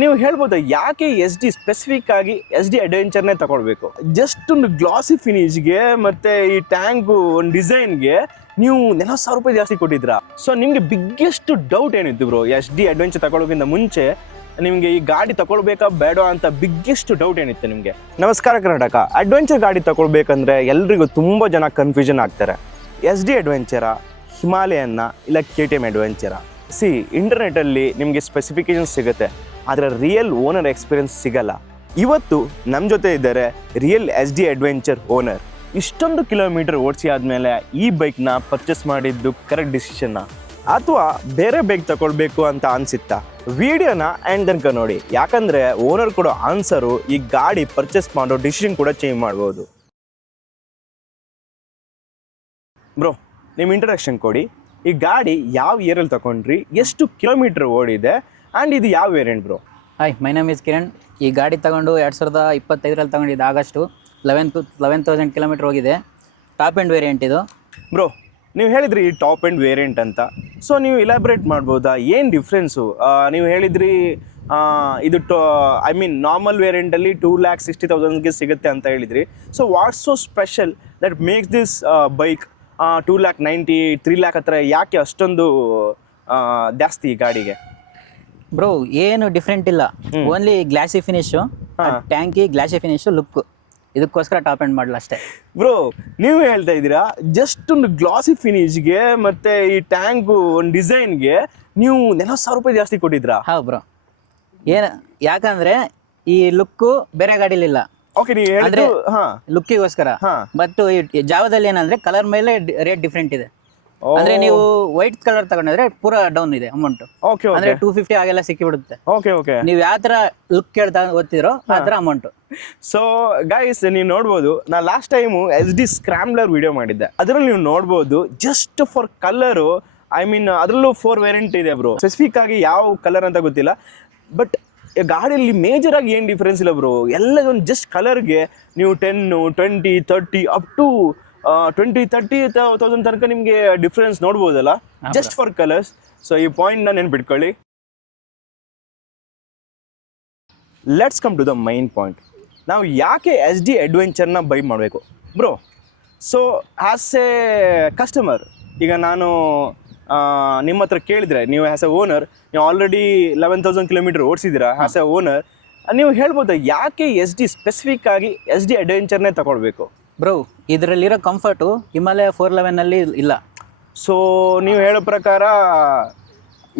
ನೀವು ಹೇಳ್ಬೋದು ಯಾಕೆ ಎಸ್ ಡಿ ಸ್ಪೆಸಿಫಿಕ್ ಆಗಿ ಎಸ್ ಡಿ ಅಡ್ವೆಂಚರ್ನೇ ತಗೊಳ್ಬೇಕು? ಜಸ್ಟ್ ಒಂದು ಗ್ಲಾಸಿ ಫಿನಿಶ್ಗೆ ಮತ್ತು ಈ ಟ್ಯಾಂಕು ಒಂದು ಡಿಸೈನ್ಗೆ ನೀವು 40,000 ರೂಪಾಯಿ ಜಾಸ್ತಿ ಕೊಟ್ಟಿದ್ರಾ. ಸೊ ನಿಮಗೆ ಬಿಗ್ಗೆಸ್ಟ್ ಡೌಟ್ ಏನಿತ್ತು ಬ್ರೋ ಎಸ್ ಡಿ ಅಡ್ವೆಂಚರ್ ತಗೊಳ್ಳೋಕ್ಕಿಂತ ಮುಂಚೆ? ನಿಮಗೆ ಈ ಗಾಡಿ ತಗೊಳ್ಬೇಕಾ ಬೇಡ ಅಂತ ಬಿಗ್ಗೆಸ್ಟ್ ಡೌಟ್ ಏನಿತ್ತು ನಿಮಗೆ? ನಮಸ್ಕಾರ ಕರ್ನಾಟಕ. ಅಡ್ವೆಂಚರ್ ಗಾಡಿ ತಗೊಳ್ಬೇಕಂದ್ರೆ ಎಲ್ರಿಗೂ ತುಂಬ ಜನ ಕನ್ಫ್ಯೂಷನ್ ಆಗ್ತಾರೆ. ಎಸ್ ಡಿ ಅಡ್ವೆಂಚರಾ, ಹಿಮಾಲಯನ್ನ, ಇಲ್ಲ KTM ಅಡ್ವೆಂಚರಾ? ಇಂಟರ್ನೆಟಲ್ಲಿ ನಿಮಗೆ ಸ್ಪೆಸಿಫಿಕೇಶನ್ ಸಿಗುತ್ತೆ, ಆದರೆ ರಿಯಲ್ ಓನರ್ ಎಕ್ಸ್ಪೀರಿಯನ್ಸ್ ಸಿಗಲ್ಲ. ಇವತ್ತು ನಮ್ಮ ಜೊತೆ ಇದ್ದಾರೆ real S D adventure owner. ಇಷ್ಟೊಂದು ಕಿಲೋಮೀಟರ್ ಓಡಿಸಿ ಆದಮೇಲೆ ಈ ಬೈಕ್ನ ಪರ್ಚೇಸ್ ಮಾಡಿದ್ದು ಕರೆಕ್ಟ್ ಡಿಸಿಷನ್ನ, ಅಥವಾ ಬೇರೆ ಬೈಕ್ ತಗೊಳ್ಬೇಕು ಅಂತ ಅನಿಸುತ್ತಾ? ವಿಡಿಯೋನ ಎಂಡ್ ತನಕ ನೋಡಿ, ಯಾಕಂದರೆ ಓನರ್ ಕೊಡೋ ಆನ್ಸರು ಈ ಗಾಡಿ ಪರ್ಚೇಸ್ ಮಾಡೋ ಡಿಸಿಷನ್ ಕೂಡ ಚೇಂಜ್ ಮಾಡ್ಬೋದು. ಬ್ರೋ, ನಿಮ್ಮ ಇಂಟ್ರಡಕ್ಷನ್ ಕೊಡಿ. ಈ ಗಾಡಿ ಯಾವ ಇಯರಲ್ಲಿ ತಗೊಂಡ್ರಿ, ಎಷ್ಟು ಕಿಲೋಮೀಟರ್ ಓಡಿದೆ, ಆ್ಯಂಡ್ ಇದು ಯಾವ variant bro? Hi, my name is Kiran. ಈ ಗಾಡಿ ತಗೊಂಡು 2025ರಲ್ಲಿ ತಗೊಂಡಿದ್ದು. ಆಗಸ್ಟು 11,000 ಕಿಲೋಮೀಟರ್ ಹೋಗಿದೆ. ಟಾಪ್ ಎಂಡ್ ವೇರಿಯಂಟ್ ಇದು. ಬ್ರೋ, ನೀವು ಹೇಳಿದ್ರಿ ಈ ಟಾಪ್ ಎಂಡ್ ವೇರಿಯಂಟ್ ಅಂತ. ಸೊ ನೀವು ಇಲಾಬ್ರೇಟ್ ಮಾಡ್ಬೋದಾ, ಏನು ಡಿಫ್ರೆನ್ಸು? ನೀವು ಹೇಳಿದ್ರಿ ಇದು ನಾರ್ಮಲ್ ವೇರಿಯಂಟಲ್ಲಿ 2,60,000ಗೆ ಸಿಗುತ್ತೆ ಅಂತ ಹೇಳಿದ್ರಿ. So what's so special that makes this bike 2,90,000, 3,00,000 ಹತ್ರ ಯಾಕೆ ಅಷ್ಟೊಂದು ಜಾಸ್ತಿ ಈ ಗಾಡಿಗೆ? ಬ್ರೋ, ಏನು ಡಿಫ್ರೆಂಟ್ ಇಲ್ಲ, ಓನ್ಲಿ ಗ್ಲಾಸಿ ಫಿನಿಶು, ಟ್ಯಾಂಕಿ ಗ್ಲಾಸಿ ಫಿನಿಶು, ಲುಕ್. ಇದಕ್ಕೋಸ್ಕರ ಟಾಪ್ ಎಂಡ್ ಮಾಡಲ್ಲ ಅಷ್ಟೇ. ಬ್ರೋ, ನೀವು ಹೇಳ್ತಾ ಇದ್ದೀರಾ ಜಸ್ಟ್ ಒಂದು ಗ್ಲಾಸಿ ಫಿನಿಶ್ಗೆ ಮತ್ತು ಈ ಟ್ಯಾಂಕು ಒಂದು ಡಿಸೈನ್ಗೆ ನೀವು 40,000 ರೂಪಾಯಿ ಜಾಸ್ತಿ ಕೊಟ್ಟಿದ್ರಾ? ಹೌದು ಬ್ರೋ. ಯಾಕಂದರೆ ಈ ಲುಕ್ಕು ಬೇರೆ ಗಾಡೀಲಿಲ್ಲ. ಓಕೆ, ನೀವು ಹೇಳಿದ್ರೆ ಲುಕ್ಕಿಗೋಸ್ಕರ. ಬಟ್ ಈ ಜಾವದಲ್ಲಿ ಏನಂದ್ರೆ ಕಲರ್ ಮೇಲೆ ರೇಟ್ ಡಿಫ್ರೆಂಟ್ ಇದೆ. ಅಂದ್ರೆ ನೀವು ವೈಟ್ ಕಲರ್ ತಗೊಂಡ್ರೆ ಪೂರಾ ಡೌನ್ ಇದೆ ಅಮೌಂಟ್. ಅಂದ್ರೆ 250 ಆಗೆಲ್ಲ ಸಿಕ್ಕಿಬಿಡುತ್ತೆ. ನೀವು ಯಾವ ತರ ಲುಕ್ ಕೇಳ್ತಾ ಓದ್ತಿರೋ ಆ ತರ ಅಮೌಂಟ್. ಸೊ ಗೈಸ್, ನೀವು ನೋಡ್ಬೋದು, ನಾ ಲಾಸ್ಟ್ ಟೈಮು SD ಸ್ಕ್ರಾಂಬ್ಲರ್ ವಿಡಿಯೋ ಮಾಡಿದ್ದೆ. ಅದರಲ್ಲಿ ನೀವು ನೋಡ್ಬೋದು ಜಸ್ಟ್ ಫಾರ್ ಕಲರು, ಅದರಲ್ಲೂ 4 ವೇರಿಯಂಟ್ ಇದೆ ಬ್ರೋ. ಸ್ಪೆಸಿಫಿಕ್ ಆಗಿ ಯಾವ ಕಲರ್ ಅಂತ ಗೊತ್ತಿಲ್ಲ, ಬಟ್ ಗಾಡಿಯಲ್ಲಿ ಮೇಜರ್ ಆಗಿ ಏನು ಡಿಫ್ರೆನ್ಸ್ ಇಲ್ಲ ಬ್ರೋ. ಎಲ್ಲ ಒಂದು ಜಸ್ಟ್ ಕಲರ್ಗೆ ನೀವು 10, 20, 30 ಅಪ್ ಟು 20,000-30,000 ತನಕ ನಿಮಗೆ ಡಿಫ್ರೆನ್ಸ್ ನೋಡ್ಬೋದಲ್ಲ, ಜಸ್ಟ್ ಫಾರ್ ಕಲರ್ಸ್. ಸೊ ಈ ಪಾಯಿಂಟ್ನ ನೆನ್ಪಿಟ್ಕೊಳ್ಳಿ. Let's come to the main point. ನಾವು ಯಾಕೆ SD ಅಡ್ವೆಂಚರ್ನ ಬೈ ಮಾಡಬೇಕು bro? So as a customer, ಈಗ ನಾನು ನಿಮ್ಮ ಹತ್ರ ಕೇಳಿದರೆ, ನೀವು ಆ್ಯಸ್ ಎ ಓನರ್, ನೀವು ಆಲ್ರೆಡಿ 11,000 ಕಿಲೋಮೀಟರ್ ಓಡಿಸಿದ್ದೀರಾ. ಆ್ಯಸ್ ಎ ಓನರ್ ನೀವು ಹೇಳ್ಬೋದು ಯಾಕೆ SD ಸ್ಪೆಸಿಫಿಕ್ ಆಗಿ SD ಅಡ್ವೆಂಚರ್ನೇ ತಗೊಳ್ಬೇಕು? ಬ್ರೋ, ಇದರಲ್ಲಿರೋ ಕಂಫರ್ಟು ಹಿಮಾಲಯ 411ನಲ್ಲಿ ಇಲ್ಲ. ಸೊ ನೀವು ಹೇಳೋ ಪ್ರಕಾರ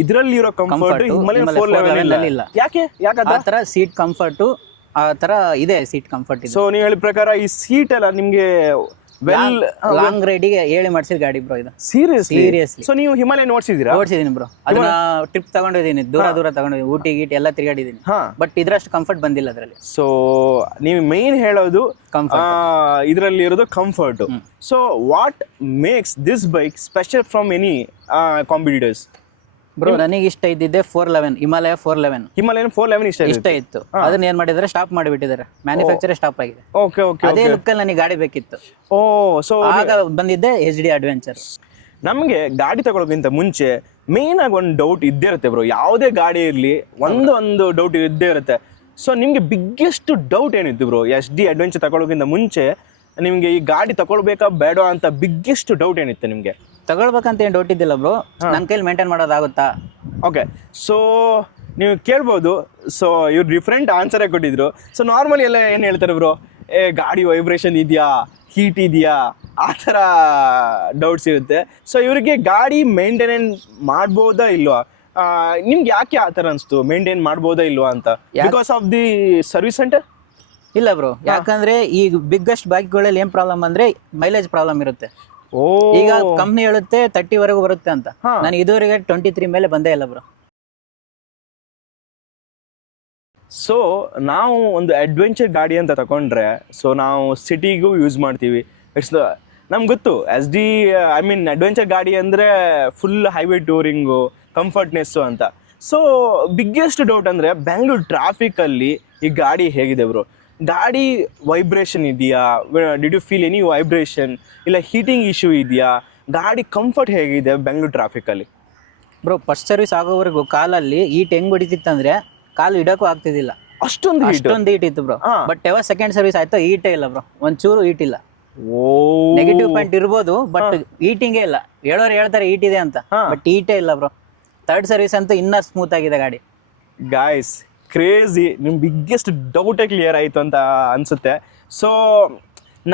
ಇದರಲ್ಲಿರೋ ಕಂಫರ್ಟ್ ಹಿಮಾಲಯ 411 ಇಲ್ಲ. ಯಾಕೆ ಆ ಥರ ಸೀಟ್ ಕಂಫರ್ಟು ಆ ಥರ ಇದೆ, ಸೀಟ್ ಕಂಫರ್ಟ್ ಇದೆ. ಸೊ ನೀವು ಹೇಳಿದ ಪ್ರಕಾರ ಈ ಸೀಟ್ ಎಲ್ಲ ನಿಮಗೆ ಲಾಂಗ್ ರೈಡಿಗೆ ಹೇಳಿ ಮಾಡಿಸಿದ ಗಾಡಿ ಬ್ರೋ ಇದು. ಸೀರಿಯಸ್ಲಿ? ಸೊ ನೀವು ಹಿಮಾಲಯ ಓಡಿಸಿದೀನಿ ಬ್ರೋ. ಅದನ್ನ ಟ್ರಿಪ್ ತಗೊಂಡಿದ್ದೀನಿ, ದೂರ ತಗೊಂಡಿದ್ದೀನಿ, ಊಟಿ ಗೀಟಿ ಎಲ್ಲ ತಿರುಗಾಡಿದ್ದೀನಿ. ಬಟ್ ಇದ್ರಷ್ಟು ಕಂಫರ್ಟ್ ಬಂದಿಲ್ಲ ಅದರಲ್ಲಿ. ಸೊ ನೀವು ಮೇನ್ ಹೇಳೋದು ಇದರಲ್ಲಿ ಇರೋದು comfort. So what makes this bike special from any competitors? Bro, ನನಗೆ ಇಷ್ಟ ಇದ್ದಿದ್ದೆ 411, ಹಿಮಾಲಯ 411. ಹಿಮಾಲಯನ್ 411 ಇಷ್ಟ ಇತ್ತು. ಅದನ್ನ ಏನ್ ಮಾಡಿದ್ದಾರೆ, ಸ್ಟಾಪ್ ಮಾಡಿಬಿಟ್ಟಿದ್ದಾರೆ. ಮ್ಯಾನುಫ್ಯಾಕ್ಚರ್ ಸ್ಟಾಪ್ ಆಗಿದೆ. ಅದೇ ಲುಕ್ಕಲ್ಲಿ ನನಗೆ ಗಾಡಿ ಬೇಕಿತ್ತು. ಸೊ ಆಗ ಬಂದಿದ್ದೆ SD ಅಡ್ವೆಂಚರ್. ನಮಗೆ ಗಾಡಿ ತಗೊಳ್ಳೋಕ್ಕಿಂತ ಮುಂಚೆ ಮೇನ್ ಆಗಿ ಒಂದು ಡೌಟ್ ಇದ್ದೇ ಇರುತ್ತೆ ಬ್ರೋ. ಯಾವುದೇ ಗಾಡಿ ಇರಲಿ ಒಂದು ಡೌಟ್ ಇದ್ದೇ ಇರುತ್ತೆ. ಸೊ ನಿಮಗೆ ಬಿಗ್ಗೆಸ್ಟ್ ಡೌಟ್ ಏನಿತ್ತು ಬ್ರೋ SD ಅಡ್ವೆಂಚರ್ ತಗೊಳ್ಳೋಕ್ಕಿಂತ ಮುಂಚೆ? ನಿಮಗೆ ಈ ಗಾಡಿ ತಗೊಳ್ಬೇಕಾ ಬೇಡ ಅಂತ ಬಿಗ್ಗೆಸ್ಟ್ ಡೌಟ್ ಏನಿತ್ತು ನಿಮಗೆ? ತಗೊಳ್ಬೇಕಂತ ಏನು ಡೌಟ್ ಇದ್ದಿಲ್ಲ ಬ್ರೋ, ನನ್ನ ಕೈಲಿ ಮೇಂಟೈನ್ ಮಾಡೋದಾಗುತ್ತಾ? ಓಕೆ, ಸೊ ನೀವು ಕೇಳ್ಬೋದು. ಸೊ ಇವ್ರು ಡಿಫ್ರೆಂಟ್ ಆನ್ಸರೇ ಕೊಟ್ಟಿದ್ರು. ಸೊ ನಾರ್ಮಲಿ ಎಲ್ಲ ಏನು ಹೇಳ್ತಾರೆ ಬ್ರೋ, ಗಾಡಿ ವೈಬ್ರೇಷನ್ ಇದೆಯಾ, ಹೀಟ್ ಇದೆಯಾ, ಆ ಥರ ಡೌಟ್ಸ್ ಇರುತ್ತೆ. ಸೊ ಇವರಿಗೆ ಗಾಡಿ ಮೇಂಟೆನೆನ್ಸ್ ಮಾಡ್ಬೋದಾ ಇಲ್ವಾ? ನಿಮ್ಗೆ ಯಾಕೆ ಆ ಥರ ಅನಿಸ್ತು, ಮೇಂಟೈನ್ ಮಾಡ್ಬೋದಾ ಇಲ್ವಾ ಅಂತ? Because of the service centre? ಇಲ್ಲ ಬ್ರೋ, ಯಾಕಂದ್ರೆ ಈ ಬಿಗ್ಗೆಸ್ಟ್ ಬೈಕ್ಗಳಲ್ಲಿ ಏನು ಪ್ರಾಬ್ಲಮ್ ಅಂದರೆ ಮೈಲೇಜ್ ಪ್ರಾಬ್ಲಮ್ ಇರುತ್ತೆ. ಈಗ ಕಂಪ್ನಿ ಹೇಳುತ್ತೆ 30ವರೆಗೂ ಬರುತ್ತೆ ಅಂತ. ನಾನು ಇದುವರೆಗೆ 23 ಮೇಲೆ ಬಂದೇ ಇಲ್ಲ ಬ್ರೋ. ಸೊ ನಾವು ಒಂದು ಅಡ್ವೆಂಚರ್ ಗಾಡಿ ಅಂತ ತಗೊಂಡ್ರೆ, ಸೊ ನಾವು ಸಿಟಿಗೂ ಯೂಸ್ ಮಾಡ್ತೀವಿ. ನಮ್ಗೆ ಗೊತ್ತು SD ಅಡ್ವೆಂಚರ್ ಗಾಡಿ ಅಂದರೆ ಫುಲ್ ಹೈವೇ ಟೂರಿಂಗು, ಕಂಫರ್ಟ್ನೆಸ್ಸು ಅಂತ. ಸೊ ಬಿಗ್ಗೆಸ್ಟ್ ಡೌಟ್ ಅಂದರೆ ಬೆಂಗಳೂರು ಟ್ರಾಫಿಕಲ್ಲಿ ಈ ಗಾಡಿ ಹೇಗಿದೆ ಬ್ರೋ? ಗಾಡಿ ವೈಬ್ರೇಷನ್ ಇದೆಯಾ? Did you feel any vibration? ಇಲ್ಲ ಹೀಟಿಂಗ್ ಇಶ್ಯೂ ಇದೆಯಾ? ಗಾಡಿ ಕಂಫರ್ಟ್ ಹೇಗಿದೆ ಬೆಂಗಳೂರು ಟ್ರಾಫಿಕಲ್ಲಿ? ಬ್ರೋ, ಫಸ್ಟ್ ಸರ್ವಿಸ್ ಆಗೋವರೆಗೂ ಕಾಲಲ್ಲಿ ಈಟ್ ಹೆಂಗೆ ಹೊಡಿತಿತ್ತಂದರೆ ಕಾಲು ಇಡಕ್ಕೂ ಆಗ್ತಿದ್ದಿಲ್ಲ, ಅಷ್ಟೊಂದು ಹೀಟ್ ಇತ್ತು ಬ್ರೋ. ಬಟ್ ಯಾವಾಗ ಸೆಕೆಂಡ್ ಸರ್ವಿಸ್ ಆಯ್ತು ಹೀಟೇ ಇಲ್ಲ ಬ್ರೋ, ಒಂಚೂರು ಹೀಟ್ ಇಲ್ಲ. ಓ, ನೆಗೆಟಿವ್ ಪಾಯಿಂಟ್ ಇರ್ಬೋದು ಬಟ್ ಹೀಟಿಂಗೇ ಇಲ್ಲ. ಹೇಳೋರು ಹೇಳ್ತಾರೆ ಹೀಟ್ ಇದೆ ಅಂತ, ಬಟ್ ಹೀಟೇ ಇಲ್ಲ ಬ್ರೋ. ಥರ್ಡ್ ಸರ್ವಿಸ್ ಅಂತೂ ಇನ್ನೂ ಸ್ಮೂತ್ ಆಗಿದೆ ಗಾಡಿ. ಗಾಯ್ಸ್ ಕ್ರೇಜಿ, ನಿಮ್ ಬಿಗ್ಗೆಸ್ಟ್ ಡೌಟೇ ಕ್ಲಿಯರ್ ಆಯಿತು ಅಂತ ಅನ್ಸುತ್ತೆ. ಸೊ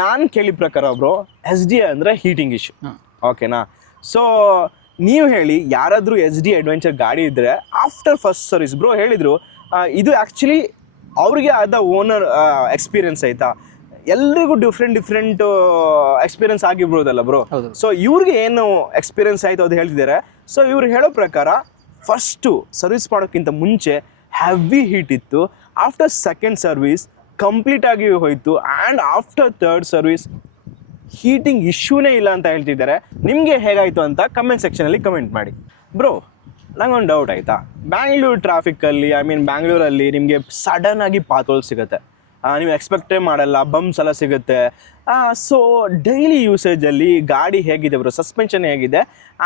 ನಾನು ಕೇಳಿದ ಪ್ರಕಾರ ಬ್ರೋ, SD ಅಂದರೆ ಹೀಟಿಂಗ್ ಇಶ್ಯೂ, ಓಕೆನಾ? ಸೊ ನೀವು ಹೇಳಿ, ಯಾರಾದರೂ SD ಅಡ್ವೆಂಚರ್ ಗಾಡಿ ಇದ್ದರೆ ಆಫ್ಟರ್ ಫಸ್ಟ್ ಸರ್ವಿಸ್, ಬ್ರೋ ಹೇಳಿದರು ಇದು ಆ್ಯಕ್ಚುಲಿ ಅವ್ರಿಗೆ ಆದ ಓನರ್ ಎಕ್ಸ್ಪೀರಿಯನ್ಸ್ ಆಯಿತಾ, ಎಲ್ರಿಗೂ ಡಿಫ್ರೆಂಟ್ ಎಕ್ಸ್ಪೀರಿಯನ್ಸ್ ಆಗಿರ್ಬೋದಲ್ಲ ಬ್ರೋ. ಸೊ ಇವ್ರಿಗೆ ಏನು ಎಕ್ಸ್ಪೀರಿಯನ್ಸ್ ಆಯಿತು ಅದು ಹೇಳ್ತಿದ್ದಾರೆ. ಸೊ ಇವ್ರು ಹೇಳೋ ಪ್ರಕಾರ ಫಸ್ಟು ಸರ್ವಿಸ್ ಮಾಡೋಕ್ಕಿಂತ ಮುಂಚೆ ಹೆವಿ ಹೀಟ್ ಇತ್ತು, ಆಫ್ಟರ್ ಸೆಕೆಂಡ್ ಸರ್ವಿಸ್ ಕಂಪ್ಲೀಟಾಗಿ ಹೋಯಿತು, and after third service heating ಇಶ್ಯೂನೇ ಇಲ್ಲ ಅಂತ ಹೇಳ್ತಿದ್ದಾರೆ. ನಿಮಗೆ ಹೇಗಾಯಿತು ಅಂತ ಕಮೆಂಟ್ ಸೆಕ್ಷನಲ್ಲಿ ಕಮೆಂಟ್ ಮಾಡಿ. ಬ್ರೋ ನಂಗೊಂದು ಡೌಟ್ ಆಯಿತಾ, ಬ್ಯಾಂಗ್ಳೂರು ಟ್ರಾಫಿಕ್ಕಲ್ಲಿ, ಬ್ಯಾಂಗ್ಳೂರಲ್ಲಿ ನಿಮಗೆ ಸಡನ್ನಾಗಿ ಪಾತೋಲ್ ಸಿಗುತ್ತೆ, ನೀವು ಎಕ್ಸ್ಪೆಕ್ಟೇ ಮಾಡಲ್ಲ, ಬಂಪ್ಸ್ ಎಲ್ಲ ಸಿಗುತ್ತೆ. ಸೊ ಡೈಲಿ ಯೂಸೇಜಲ್ಲಿ ಗಾಡಿ ಹೇಗಿದೆ ಬ್ರೋ, ಸಸ್ಪೆನ್ಷನ್ ಹೇಗಿದೆ?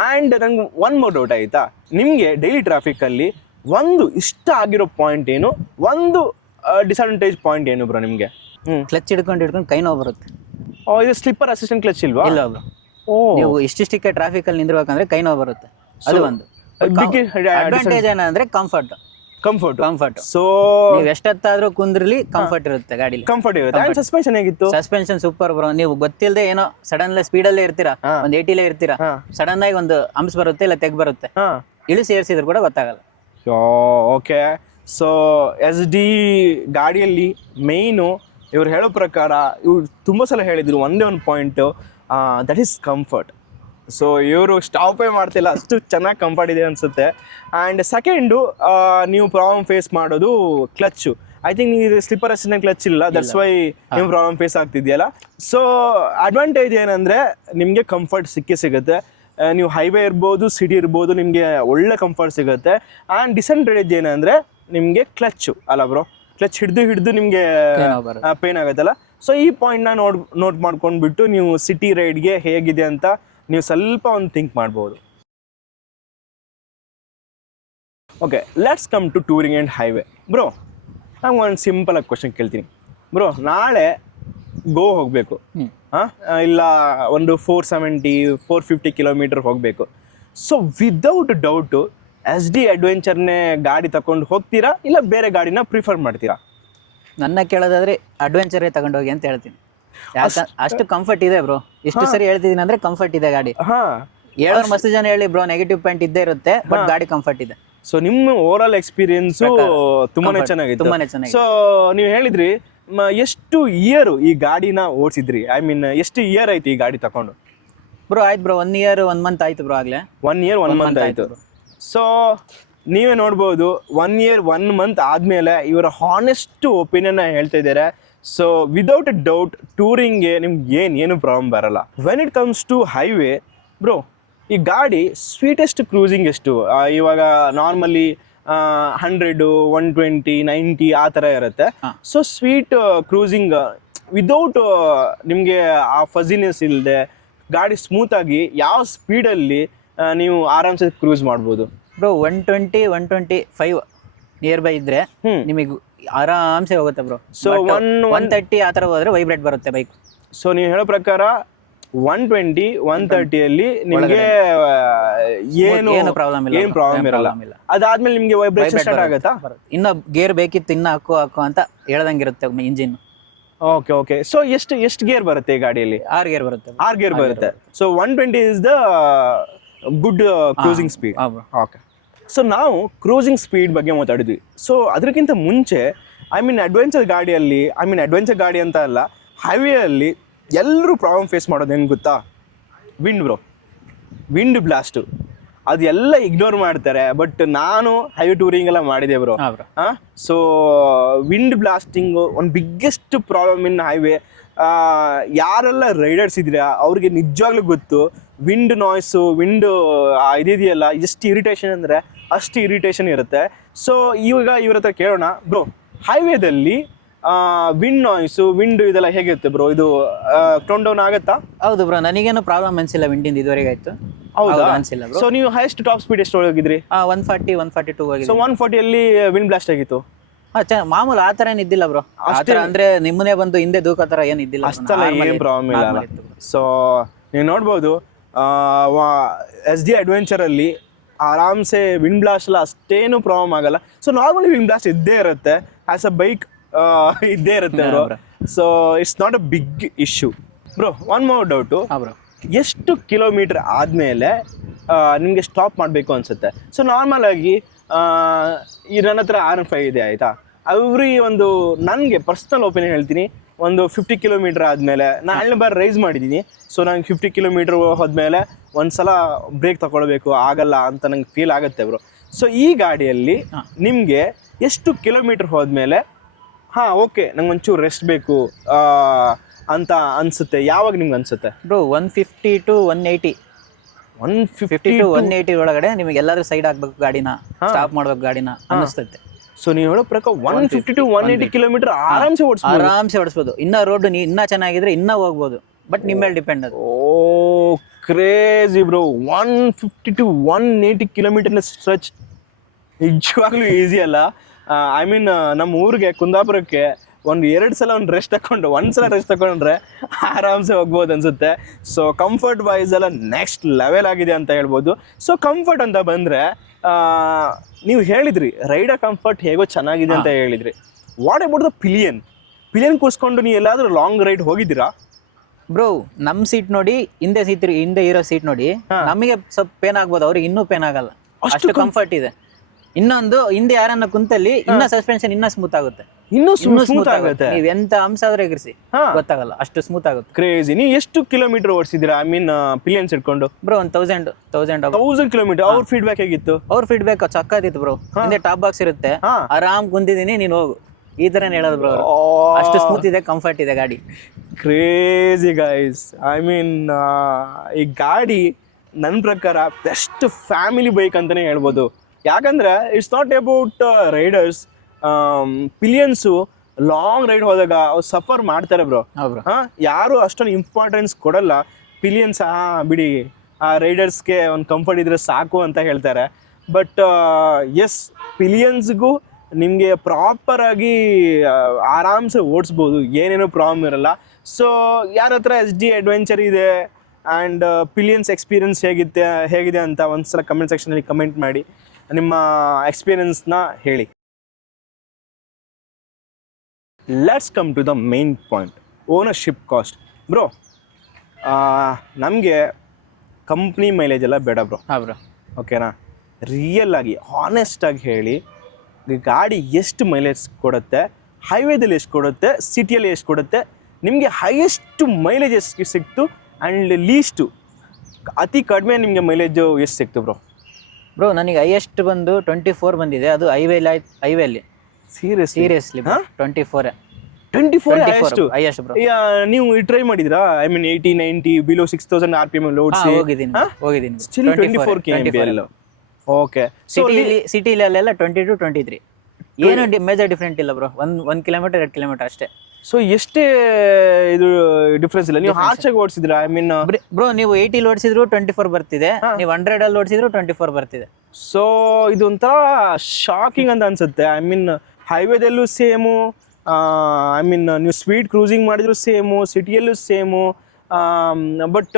ಆ್ಯಂಡ್ ನಂಗೆ ಒನ್ ಮೋರ್ ಡೌಟ್ ಆಯಿತಾ, ನಿಮಗೆ ಡೈಲಿ ಟ್ರಾಫಿಕ್ಕಲ್ಲಿ ಒಂದು ಇಷ್ಟ ಆಗಿರೋ ಪಾಯಿಂಟ್ ಏನು, ಒಂದು ಡಿಸಡ್ವಾಂಟೇಜ್ ಪಾಯಿಂಟ್ ಏನು ಬ್ರೋ ನಿಮಗೆ? ಕ್ಲಚ್ ಹಿಡ್ಕೊಂಡು ಕೈ ನೋವು ಬರುತ್ತೆ. ಇದು ಸ್ಲಿಪ್ಪರ್ ಅಸಿಸ್ಟೆಂಟ್ ಕ್ಲಚ್ ಇಲ್ವಾ? ಇಲ್ಲ ಬ್ರೋ. ನೀವು ಇಷ್ಟಿಷ್ಟಕ್ಕೆ ಟ್ರಾಫಿಕಲ್ಲಿ ನಿಂದಿರ್ಬೇಕಂದ್ರೆ ಕೈ ನೋವು ಬರುತ್ತೆ, ಅದು ಒಂದು. ಅಡ್ವಾಂಟೇಜ್ ಏನಂದ್ರೆ ಕಂಫರ್ಟ್. ಸೊ ನೀವು ಎಷ್ಟೊತ್ತಾದ್ರೂ ಕುಂದ್ರಲಿ ಕಂಫರ್ಟ್ ಇರುತ್ತೆ ಗಾಡಿಲಿ, ಕಂಫರ್ಟ್ ಇರುತ್ತೆ. ಆ್ಯಂಡ್ ಸಸ್ಪೆನ್ಷನ್ ಹೇಗಿತ್ತು? Suspension super bro. ನೀವು ಗೊತ್ತಿಲ್ಲದೆ ಏನೋ ಸಡನ್ ಸ್ಪೀಡಲ್ಲೇ ಇರ್ತೀರಾ, ಒಂದು 80ಲೇ ಇರ್ತೀರಾ, ಸಡನ್ ಆಗಿ ಒಂದು ಅಂಪ್ಸ್ ಬರುತ್ತೆ ಇಲ್ಲ ತೆಗ್ ಬರುತ್ತೆ, ಇಳಿಸಿ ಏರ್ಸಿದ್ರು ಕೂಡ ಗೊತ್ತಾಗಲ್ಲ. ಓಕೆ. ಸೊ SD ಗಾಡಿಯಲ್ಲಿ ಮೇಯ್ನು ಇವ್ರು ಹೇಳೋ ಪ್ರಕಾರ, ಇವ್ರು ತುಂಬ ಸಲ ಹೇಳಿದ್ರು ಒಂದೇ ಒಂದು point, that is comfort. So ಇವರು ಸ್ಟಾಪೇ ಮಾಡ್ತಿಲ್ಲ, ಅಷ್ಟು ಚೆನ್ನಾಗಿ ಕಂಫರ್ಟ್ ಇದೆ ಅನಿಸುತ್ತೆ. ಆ್ಯಂಡ್ ಸೆಕೆಂಡು, ನೀವು ಪ್ರಾಬ್ಲಮ್ ಫೇಸ್ ಮಾಡೋದು ಕ್ಲಚ್ಚು. ಐ ಥಿಂಕ್ ನೀವು ಸ್ಲಿಪ್ಪರ್ ಅಸಿಸ್ಟೆಂಟ್ ಕ್ಲಚ್ ಇಲ್ಲ, ದಟ್ಸ್ ವೈ ನೀವು ಪ್ರಾಬ್ಲಮ್ ಫೇಸ್ ಆಗ್ತಿದೆಯಲ್ಲ. ಸೊ ಅಡ್ವಾಂಟೇಜ್ ಏನಂದರೆ ನಿಮಗೆ ಕಂಫರ್ಟ್ ಸಿಗುತ್ತೆ. ನೀವು ಹೈವೇ ಇರ್ಬೋದು, ಸಿಟಿ ಇರ್ಬೋದು, ನಿಮಗೆ ಒಳ್ಳೆ ಕಂಫರ್ಟ್ ಸಿಗುತ್ತೆ. ಆ್ಯಂಡ್ ಡಿಸಡ್ವಾಂಟೇಜ್ ಏನಂದರೆ ನಿಮಗೆ ಕ್ಲಚ್ಚು ಅಲ್ಲ ಬ್ರೋ, ಕ್ಲಚ್ ಹಿಡಿದು ನಿಮಗೆ ಪೇನ್ ಆಗುತ್ತಲ್ಲ. ಸೊ ಈ ಪಾಯಿಂಟ್ನ ನೋಟ್ ಮಾಡ್ಕೊಂಡ್ಬಿಟ್ಟು ನೀವು ಸಿಟಿ ರೈಡ್ಗೆ ಹೇಗಿದೆ ಅಂತ ನೀವು ಸ್ವಲ್ಪ ಒಂದು ಥಿಂಕ್ ಮಾಡ್ಬೋದು. Okay, let's come to touring and highway. Bro ನಂಗೆ ಒಂದು ಸಿಂಪಲಾಗಿ ಕ್ವಶನ್ ಕೇಳ್ತೀನಿ. ಬ್ರೋ ನಾಳೆ ಗೋ ಹೋಗಬೇಕು, ಇಲ್ಲ ಒಂದು 470-450 ಕಿಲೋಮೀಟರ್ ಹೋಗಬೇಕು. ಸೊ ವಿದೌಟ್ ಡೌಟು SD ಅಡ್ವೆಂಚರ್ನೇ ಗಾಡಿ ತಗೊಂಡು ಹೋಗ್ತೀರಾ, ಇಲ್ಲ ಬೇರೆ ಗಾಡಿನ ಪ್ರಿಫರ್ ಮಾಡ್ತೀರಾ? ನನ್ನ ಕೇಳೋದಾದ್ರೆ ಅಡ್ವೆಂಚರೇ ತಗೊಂಡೋಗಿ ಅಂತ ಹೇಳ್ತೀನಿ. ಅಷ್ಟು ಕಂಫರ್ಟ್ ಇದೆ ಬ್ರೋ. ಎಷ್ಟು ಸರಿ ಹೇಳ್ತಿದ್ದೀನಿ ಅಂದ್ರೆ ಕಂಫರ್ಟ್ ಇದೆ ಗಾಡಿ. ಹೇಳೋರು ಮಸ್ತ್ ಜನ ಹೇಳಿ ಬ್ರೋ ನೆಗೆಟಿವ್ ಪಾಯಿಂಟ್ ಇದ್ದೇ ಇರುತ್ತೆ, ಬಟ್ ಗಾಡಿ ಕಂಫರ್ಟ್ ಇದೆ. ಸೊ ನಿಮ್ಮ ಓವರ್ ಆಲ್ ಎಕ್ಸ್ಪೀರಿಯನ್ಸು ತುಂಬಾನೇ ಚೆನ್ನಾಗಿತ್ತು. ಸೊ ನೀವು ಹೇಳಿದ್ರಿ ಎಷ್ಟು ಇಯರ್ ಈ ಗಾಡಿನ ಓಡಿಸಿದ್ರಿ? ಎಷ್ಟು ಇಯರ್ ಆಯ್ತು ಈ ಗಾಡಿ ತಗೊಂಡು? ಬ್ರೋ ಆಯ್ತು ಬ್ರೋ, 1 year 1 month ಆಯ್ತು ಬ್ರೋ. ಆಗ್ಲೇ 1 year 1 month ಆಯ್ತು. ಸೊ ನೀವೇ ನೋಡ್ಬೋದು, 1 year 1 month ಆದಮೇಲೆ ಇವರ ಹಾನೆಸ್ಟ್ ಒಪಿನಿಯನ್ನ ಹೇಳ್ತಾ ಇದ್ದಾರೆ. ಸೊ ವಿದೌಟ್ ಎ ಡೌಟ್ ಟೂರಿಂಗ್ಗೆ ನಿಮ್ಗೆ ಏನು ಪ್ರಾಬ್ಲಮ್ ಬರಲ್ಲ. When it comes to highway bro, ಈ ಗಾಡಿ ಸ್ವೀಟೆಸ್ಟ್ ಕ್ರೂಸಿಂಗ್ ಎಷ್ಟು? ಇವಾಗ ನಾರ್ಮಲಿ 100, 120, 90 ಆ ಥರ ಇರುತ್ತೆ. ಸೊ ಸ್ವೀಟ್ ಕ್ರೂಸಿಂಗ್ ವಿದೌಟ್ ನಿಮಗೆ ಆ ಫಜಿನೆಸ್ ಇಲ್ಲದೆ ಗಾಡಿ ಸ್ಮೂತಾಗಿ ಯಾವ ಸ್ಪೀಡಲ್ಲಿ ನೀವು ಆರಾಮ್ಸೆ ಕ್ರೂಸ್ ಮಾಡ್ಬೋದು ಬ್ರೋ. 120, 125 ನಿಯರ್ ಬೈ ಇದ್ರೆ ನಿಮಗೆ ಆರಾಮ್ಸೆ ಹೋಗುತ್ತೆ ಬ್ರೋ. ಸೊ 130 ಆ ಥರ ಹೋದ್ರೆ ವೈಬ್ರೇಟ್ ಬರುತ್ತೆ ಬೈಕ್. ಸೊ ನೀವು ಹೇಳೋ ಪ್ರಕಾರ 120, 130 ನಿಮಗೆ ಏನು ಪ್ರಾಬ್ಲಮ್ ಇರಲ್ಲ. ಅದಾದ್ಮೇಲೆ ನಿಮಗೆ ವೈಬ್ರೇಷನ್ ಸ್ಟಾರ್ಟ್ ಆಗುತ್ತಾ? ಇನ್ನು ಗೇರ್ ಬೇಕಿತ್ತು, ಇನ್ನು ಹಾಕು ಅಂತ ಹೇಳ್ದಂಗಿರುತ್ತೆ ಇಂಜಿನ್. ಓಕೆ. ಸೊ ಎಷ್ಟು ಗೇರ್ ಬರುತ್ತೆ ಈ ಗಾಡಿಯಲ್ಲಿ? 6 ಗೇರ್ ಬರುತ್ತೆ. 6 ಗೇರ್ ಬರುತ್ತೆ. So 120 is the good cruising speed. Okay. So ನಾವು ಕ್ರೂಸಿಂಗ್ ಸ್ಪೀಡ್ ಬಗ್ಗೆ ಮಾತಾಡಿದ್ವಿ. ಸೊ ಅದಕ್ಕಿಂತ ಮುಂಚೆ ಅಡ್ವೆಂಚರ್ ಗಾಡಿಯಲ್ಲಿ, ಅಡ್ವೆಂಚರ್ ಗಾಡಿ ಅಂತ ಅಲ್ಲ, ಹೈವೇಯಲ್ಲಿ ಎಲ್ಲರೂ ಪ್ರಾಬ್ಲಮ್ ಫೇಸ್ ಮಾಡೋದು ಏನು ಗೊತ್ತಾ? Wind bro, wind blast. ಅದು ಎಲ್ಲ ಇಗ್ನೋರ್ ಮಾಡ್ತಾರೆ. ಬಟ್ ನಾನು ಹೈವೇ ಟೂರಿಂಗ್ ಎಲ್ಲ ಮಾಡಿದೆ ಬ್ರೋ. ಸೊ ವಿಂಡ್ ಬ್ಲಾಸ್ಟಿಂಗು ಒಂದು ಬಿಗ್ಗೆಸ್ಟ್ ಪ್ರಾಬ್ಲಮ್ ಇನ್ ಹೈವೇ. ಯಾರೆಲ್ಲ ರೈಡರ್ಸ್ ಇದ್ದೀರಾ ಅವ್ರಿಗೆ ನಿಜವಾಗ್ಲೂ ಗೊತ್ತು, ವಿಂಡ್ ನಾಯ್ಸು, ವಿಂಡ್ ಇದೆಯಲ್ಲ, ಎಷ್ಟು ಇರಿಟೇಷನ್ ಅಂದರೆ ಅಷ್ಟು ಇರಿಟೇಷನ್ ಇರುತ್ತೆ. ಸೊ ಇವಾಗ ಇವ್ರ ಹತ್ರ ಕೇಳೋಣ, ಬ್ರೋ ಹೈವೇದಲ್ಲಿ ವಿಂಡ್ ನಾಯ್ಸು, ವಿಂಡ್ ಇದೆಲ್ಲ ಹೇಗಿರುತ್ತೆ ಬ್ರೋ? ಇದು ಟೋನ್ ಡೌನ್ ಆಗುತ್ತಾ? ಹೌದು ಬ್ರೋ, ನನಗೇನು ಪ್ರಾಬ್ಲಮ್ ಅನಿಸಿಲ್ಲ ವಿಂಡಿಂದ ಇದುವರೆಗೆ ಆಯಿತು. ಹೌದಾ ಅನ್ಸಿಲ್ಲ ಬ್ರೋ. ಸೊ ನೀವು ಹೈಯೆಸ್ಟ್ ಟಾಪ್ ಸ್ಪೀಡ್ ಎಷ್ಟು ಹೋಗಿದ್ರಿ? 140 142 ಹೋಗಿದೆ. ಸೊ 140 ಅಲ್ಲಿ ವಿಂಡ್ ಬ್ಲಾಸ್ಟ್ ಆಗಿತ್ತು? ಮಾಮೂಲು ಆ ತರ ಏನ್ ಇದ್ದಿಲ್ಲ ಬ್ರೋ. ಆತರ ಅಂದ್ರೆ ನಿಮ್ಮನೆ ಬಂದು ಹಿಂದೆ ದೂಕ ತರ ಏನ್ ಇದ್ದಿಲ್ಲ. ಅಷ್ಟೆಲ್ಲ ಏನ್ ಪ್ರಾಬ್ಲಮ್ ಇಲ್ಲ. ಸೊ ನೀವು ನೋಡ್ಬೋದು SD ಅಡ್ವೆಂಚರ್ ಅಲ್ಲಿ ಆರಾಮ್ಸೆ ವಿಂಡ್ ಬ್ಲಾಸ್ಟ್ ಎಲ್ಲ ಅಷ್ಟೇನು ಪ್ರಾಬ್ಲಮ್ ಆಗಲ್ಲ. ಸೊ ನಾರ್ಮಲಿ ವಿಂಡ್ ಬ್ಲಾಸ್ಟ್ ಇದ್ದೇ ಇರುತ್ತೆ, ಆಸ್ ಅ ಬೈಕ್ ಇದ್ದೇ ಇರುತ್ತೆ bro. So it's not a big issue bro. One more doubt, ಎಷ್ಟು ಕಿಲೋಮೀಟರ್ ಆದಮೇಲೆ ನಿಮಗೆ ಸ್ಟಾಪ್ ಮಾಡಬೇಕು ಅನಿಸುತ್ತೆ? ಸೊ ನಾರ್ಮಲ್ ಆಗಿ ಈ ನನ್ನ ಹತ್ರ R15 ಇದೆ ಆಯಿತಾ, ಒಂದು ನನಗೆ ಪರ್ಸ್ನಲ್ ಒಪಿನಿಯನ್ ಹೇಳ್ತೀನಿ, ಒಂದು 50 ಕಿಲೋಮೀಟರ್ ಆದಮೇಲೆ ನಾನು ಹಳ್ಳಿ ಬಾರ್ ರೈಸ್ ಮಾಡಿದ್ದೀನಿ. ಸೊ ನಂಗೆ 50 ಕಿಲೋಮೀಟ್ರ್ ಹೋದ್ಮೇಲೆ ಒಂದು ಸಲ ಬ್ರೇಕ್ ತಗೊಳ್ಬೇಕು ಆಗಲ್ಲ ಅಂತ ನಂಗೆ ಫೀಲ್ ಆಗುತ್ತೆ ಬ್ರೋ. ಸೊ ಈ ಗಾಡಿಯಲ್ಲಿ ನಿಮಗೆ ಎಷ್ಟು ಕಿಲೋಮೀಟ್ರ್ ಹೋದ್ಮೇಲೆ ಓಕೆ ನಂಗೆ ಒಂಚೂರು ರೆಸ್ಟ್ ಬೇಕು ಅಂತ ಅನಿಸುತ್ತೆ? ಯಾವಾಗ ನಿಮ್ಗೆ ಅನಿಸುತ್ತೆ ಬ್ರೋ? 150 to 180 150 to 180 ಒಳಗಡೆ ನಿಮಗೆ ಎಲ್ಲಾದ್ರೂ ಸೈಡ್ ಆಗ್ಬೇಕು ಗಾಡಿನ, ಸ್ಟಾಪ್ ಮಾಡ್ಬೇಕು ಗಾಡಿನ ಅನಿಸ್ತೈತೆ. ಸೊ ನೀವು ಹೇಳೋ ಪ್ರಕಾರ 150 to 180 ಕಿಲೋಮೀಟರ್ ಆರಾಮ್ಸೆ ಓಡಿಸ್ಬೋದು. ಇನ್ನ ರೋಡ್ ಇನ್ನ ಚೆನ್ನಾಗಿದ್ರೆ ಇನ್ನ ಹೋಗ್ಬೋದು, ಬಟ್ ನಿಮ್ಮ ಮೇಲೆ ಡಿಪೆಂಡ್ ಅದು. Oh crazy bro. 150 to 180 ಕಿಲೋಮೀಟರ್ನ ಸ್ಟ್ರೆಚ್ ನಿಜವಾಗ್ಲೂ ಈಸಿ ಅಲ್ಲ. ಐ ಮೀನ್ ನಮ್ಮ ಊರಿಗೆ ಕುಂದಾಪುರಕ್ಕೆ ಒಂದು 2 ಸಲ ರೆಸ್ಟ್ ತಗೊಂಡ್ರೆ ಆರಾಮ್ಸೆ ಹೋಗ್ಬೋದು ಅನ್ಸುತ್ತೆ. ಸೊ ಕಂಫರ್ಟ್ ವೈಸ್ ಎಲ್ಲ ನೆಕ್ಸ್ಟ್ ಲೆವೆಲ್ ಆಗಿದೆ ಅಂತ ಹೇಳ್ಬೋದು. ಸೊ ಕಂಫರ್ಟ್ ಅಂತ ಬಂದರೆ ನೀವು ಹೇಳಿದ್ರಿ ರೈಡರ್ ಕಂಫರ್ಟ್ ಹೇಗೋ ಚೆನ್ನಾಗಿದೆ ಅಂತ ಹೇಳಿದ್ರಿ. ವಾಟ್ ಅಬೌಟ್ ದ ಪಿಲಿಯನ್ ಕೂರಿಸ್ಕೊಂಡು ನೀವು ಎಲ್ಲಾದರೂ ಲಾಂಗ್ ರೈಡ್ ಹೋಗಿದ್ದೀರಾ ಬ್ರೋ? ನಮ್ಮ ಸೀಟ್ ನೋಡಿ, ಹಿಂದೆ ಇರೋ ಸೀಟ್ ನೋಡಿ ನಮಗೆ ಸ್ವಲ್ಪ ಪೇನ್ ಆಗ್ಬೋದು, ಅವ್ರಿಗೆ ಇನ್ನೂ ಪೇನ್ ಆಗಲ್ಲ, ಅಷ್ಟು ಕಂಫರ್ಟ್ ಇದೆ. ಇನ್ನೊಂದು ಹಿಂದೆ ಯಾರನ್ನ ಕುಂತಲ್ಲಿ ಇನ್ನ ಸಸ್ಪೆನ್ಷನ್ ಇನ್ನ ಸ್ಮೂತ್ ಆಗುತ್ತೆ, ಇನ್ನೂ ಸ್ಮೂತ್ ಆಗುತ್ತೆ. ನೀವು ಎಂತ ಅಂಶ ಆದ್ರೆ ಎಗರಿಸಿ ಗೊತ್ತಾಗಲ್ಲ, ಅಷ್ಟು ಸ್ಮೂತ್ ಆಗುತ್ತೆ. ಕ್ರೇಜಿ. ನೀವು ಎಷ್ಟು ಕಿಲೋಮೀಟರ್ ಓಡಿಸಿದ್ದೀರಾ? ಐ ಮೀನ್ ಪಿಲಿಯನ್ಸ್ ಇಟ್ಕೊಂಡು ಬ್ರೋ? 1000 ಕಿಲೋಮೀಟರ್. ಅವ್ರ ಫೀಡ್ಬ್ಯಾಕ್ ಹೇಗಿತ್ತು? ಅವ್ರ ಫೀಡ್ಬ್ಯಾಕ್ ಚಕ್ಕಾದಿತ್ತು ಬ್ರೋ. ಹಿಂದೆ ಟಾಪ್ ಬಾಕ್ಸ್ ಇರುತ್ತೆ, ಆರಾಮ್ ಕುಂತಿದ್ದೀನಿ, ನೀನು ಹೋಗು, ಈ ತರ ಹೇಳೋದು ಬ್ರೋ. ಅಷ್ಟು ಸ್ಮೂತ್ ಇದೆ, ಕಂಫರ್ಟ್ ಇದೆ ಗಾಡಿ. Crazy guys. ಐ ಮೀನ್ ಈ ಗಾಡಿ ನನ್ನ ಪ್ರಕಾರ ಬೆಸ್ಟ್ ಫ್ಯಾಮಿಲಿ ಬೈಕ್ ಅಂತಾನೆ ಹೇಳ್ಬೋದು. ಯಾಕಂದ್ರೆ it's not about riders. Pillions long ride ಹೋದಾಗ ಅವ್ರು ಸಫರ್ ಮಾಡ್ತಾರೆ ಬ್ರೋ. ಯಾರು ಅಷ್ಟೊಂದು ಇಂಪಾರ್ಟೆನ್ಸ್ ಕೊಡಲ್ಲ. ಪಿಲಿಯನ್ಸ್ ಬಿಡಿ, ಆ ರೈಡರ್ಸ್ಗೆ ಒಂದು ಕಂಫರ್ಟ್ ಇದ್ರೆ ಸಾಕು ಅಂತ ಹೇಳ್ತಾರೆ. ಬಟ್ ಎಸ್, ಪಿಲಿಯನ್ಸ್ಗೂ ನಿಮಗೆ ಪ್ರಾಪರಾಗಿ ಆರಾಮ್ಸೆ ಓಡಿಸ್ಬೋದು, ಏನೇನೋ ಪ್ರಾಬ್ಲಮ್ ಇರಲ್ಲ. ಸೊ ಯಾರ ಹತ್ರ SD ಅಡ್ವೆಂಚರ್ ಇದೆ ಆ್ಯಂಡ್ ಪಿಲಿಯನ್ಸ್ ಎಕ್ಸ್ಪೀರಿಯನ್ಸ್ ಹೇಗಿದೆ ಅಂತ ಒಂದ್ಸಲ ಕಮೆಂಟ್ ಸೆಕ್ಷನಲ್ಲಿ ಕಮೆಂಟ್ ಮಾಡಿ, ನಿಮ್ಮ ಎಕ್ಸ್ಪೀರಿಯನ್ಸ್ನ ಹೇಳಿ. Let's come to the main point, ownership cost bro. ನಮಗೆ ಕಂಪ್ನಿ ಮೈಲೇಜ್ ಎಲ್ಲ ಬೇಡ ಬ್ರೋ. ಓಕೆನಾ? ರಿಯಲ್ ಆಗಿ ಹಾನೆಸ್ಟಾಗಿ ಹೇಳಿ, ಗಾಡಿ ಎಷ್ಟು ಮೈಲೇಜ್ ಕೊಡುತ್ತೆ, ಹೈವೇದಲ್ಲಿ ಎಷ್ಟು ಕೊಡುತ್ತೆ, ಸಿಟಿಯಲ್ಲಿ ಎಷ್ಟು ಕೊಡುತ್ತೆ, ನಿಮಗೆ ಹೈಯೆಸ್ಟ್ ಮೈಲೇಜ್ ಎಷ್ಟು ಸಿಕ್ತು ಆ್ಯಂಡ್ ಲೀಸ್ಟು ಅತಿ ಕಡಿಮೆ ನಿಮಗೆ ಮೈಲೇಜು ಎಷ್ಟು ಸಿಕ್ತು ಬ್ರೋ? ನನಗೆ ಹೈಯೆಸ್ಟ್ ಬಂದು 24 ಬಂದಿದೆ, ಅದು ಹೈವೇಲಿ. Seriously 24 highest bro. ನೀವು ಟ್ರೈ ಮಾಡಿದ್ರಾ? ಐ ಮೀನ್ 80-90 ಬಿಲೋ 6000 RPM ಓಡಿಸಿ? ಹೋಗಿದ್ದೀನಿ. Still 24 kmpl. ಓಕೆ. ಸಿಟಿಲಿ ಅಲ್ಲೆಲ್ಲ 22 23 ಏನು ಮೇಜರ್ ಡಿಫ್ರೆಂಟ್ ಇಲ್ಲ ಬ್ರೋ. 1 ಕಿಲೋಮೀಟರ್ 2 ಕಿಲೋಮೀಟರ್ ಅಷ್ಟೇ. ಸೊ ಎಷ್ಟೇ ಇದು ಡಿಫ್ರೆನ್ಸ್ ಇಲ್ಲ. ನೀವು ಹಾರ್ಚಾಗಿ ಓಡಿಸಿದ್ರ? ಐ ಮೀನ್ ಬ್ರೋ, ನೀವು 80 ಓಡಿಸಿದ್ರು 24 ಬರ್ತಿದೆ, ನೀವು 100 ಅಲ್ಲಿ ಓಡಿಸಿದ್ರು 24 ಬರ್ತಿದೆ. ಸೊ ಇದೊಂಥರ ಶಾಕಿಂಗ್ ಅಂತ ಅನ್ಸುತ್ತೆ. ಐ ಮೀನ್ ಹೈವೇದಲ್ಲೂ ಸೇಮು, ಐ ಮೀನ್ ನೀವು ಸ್ಪೀಡ್ ಕ್ರೂಸಿಂಗ್ ಮಾಡಿದ್ರು ಸೇಮು, ಸಿಟಿಯಲ್ಲೂ ಸೇಮು. ಬಟ್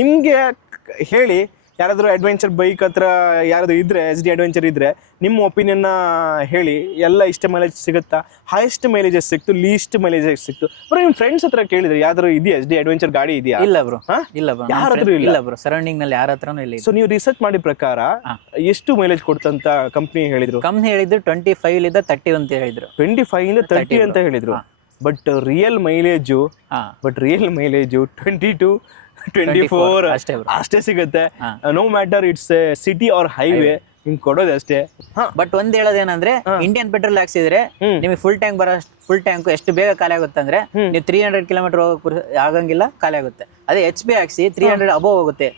ನಿಮಗೆ ಹೇಳಿ, ಯಾರಾದರೂ ಅಡ್ವೆಂಚರ್ ಬೈಕ್ ಹತ್ರ ಯಾರಾದರೂ ಇದ್ದರೆ, SD ಅಡ್ವೆಂಚರ್ ಇದ್ದರೆ ನಿಮ್ಮ ಒಪಿನಿಯನ್ನ ಹೇಳಿ. ಎಲ್ಲ ಇಷ್ಟ ಮೈಲೇಜ್ ಸಿಗುತ್ತಾ? ಹೈಯೆಸ್ಟ್ ಮೈಲೇಜ್ ಎಷ್ಟು ಸಿಕ್ತು, ಲೀಸ್ಟ್ ಮೈಲೇಜ್ ಎಷ್ಟು ಸಿಕ್ತು ಬ್ರೋ? ನಿಮ್ಮ ಫ್ರೆಂಡ್ಸ್ ಹತ್ರ ಕೇಳಿದ್ರೆ ಯಾವ್ದಾದ್ರು ಇದೆಯಾ SD ಅಡ್ವೆಂಚರ್ ಗಾಡಿ ಇದೆಯಾ? ಇಲ್ಲ ಬ್ರೋ, ಇಲ್ಲ ಬ್ರೋ, ಯಾರಾದ್ರೂ ಇಲ್ಲ ಬ್ರೋ. ಸರೌಂಡಿಂಗ್ ನಲ್ಲಿ ಯಾರ ಹತ್ರನೂ ಇಲ್ಲ. ಸೊ ನೀವು ರಿಸರ್ಚ್ ಮಾಡಿ ಪ್ರಕಾರ ಎಷ್ಟು ಮೈಲೇಜ್ ಕೊಡ್ತಂತ ಕಂಪ್ನಿ ಹೇಳಿದ್ರು? ಕಂಪ್ನಿ ಹೇಳಿದ್ರು 25 ಇಂದ 30 ಅಂತ ಹೇಳಿದ್ರು. 25 ಇಂದ 30 ಅಂತ ಹೇಳಿದ್ರು. ಬಟ್ ರಿಯಲ್ ಮೈಲೇಜು 22-24 ಅಷ್ಟೇ ಸಿಗುತ್ತೆ. No matter it's city or highway, ಹಿಂಗ್ ಕೊಡೋದು ಅಷ್ಟೇ. ಬಟ್ ಒಂದ್ ಹೇಳೋದೇನಂದ್ರೆ, ಇಂಡಿಯನ್ ಪೆಟ್ರೋಲ್ ಹಾಕ್ಸಿದ್ರೆ ನಿಮಗೆ ಫುಲ್ ಟ್ಯಾಂಕ್ ಎಷ್ಟು ಬೇಗ ಖಾಲಿ ಆಗುತ್ತೆ ಅಂದ್ರೆ, ನೀವು 300 ಕಿಲೋಮೀಟರ್ ಆಗಂಗಿಲ್ಲ, ಖಾಲಿ ಆಗುತ್ತೆ. ಅದೇ HP ಹಾಕ್ಸಿ 300 ಅಬೋ ಹೋಗುತ್ತೆ.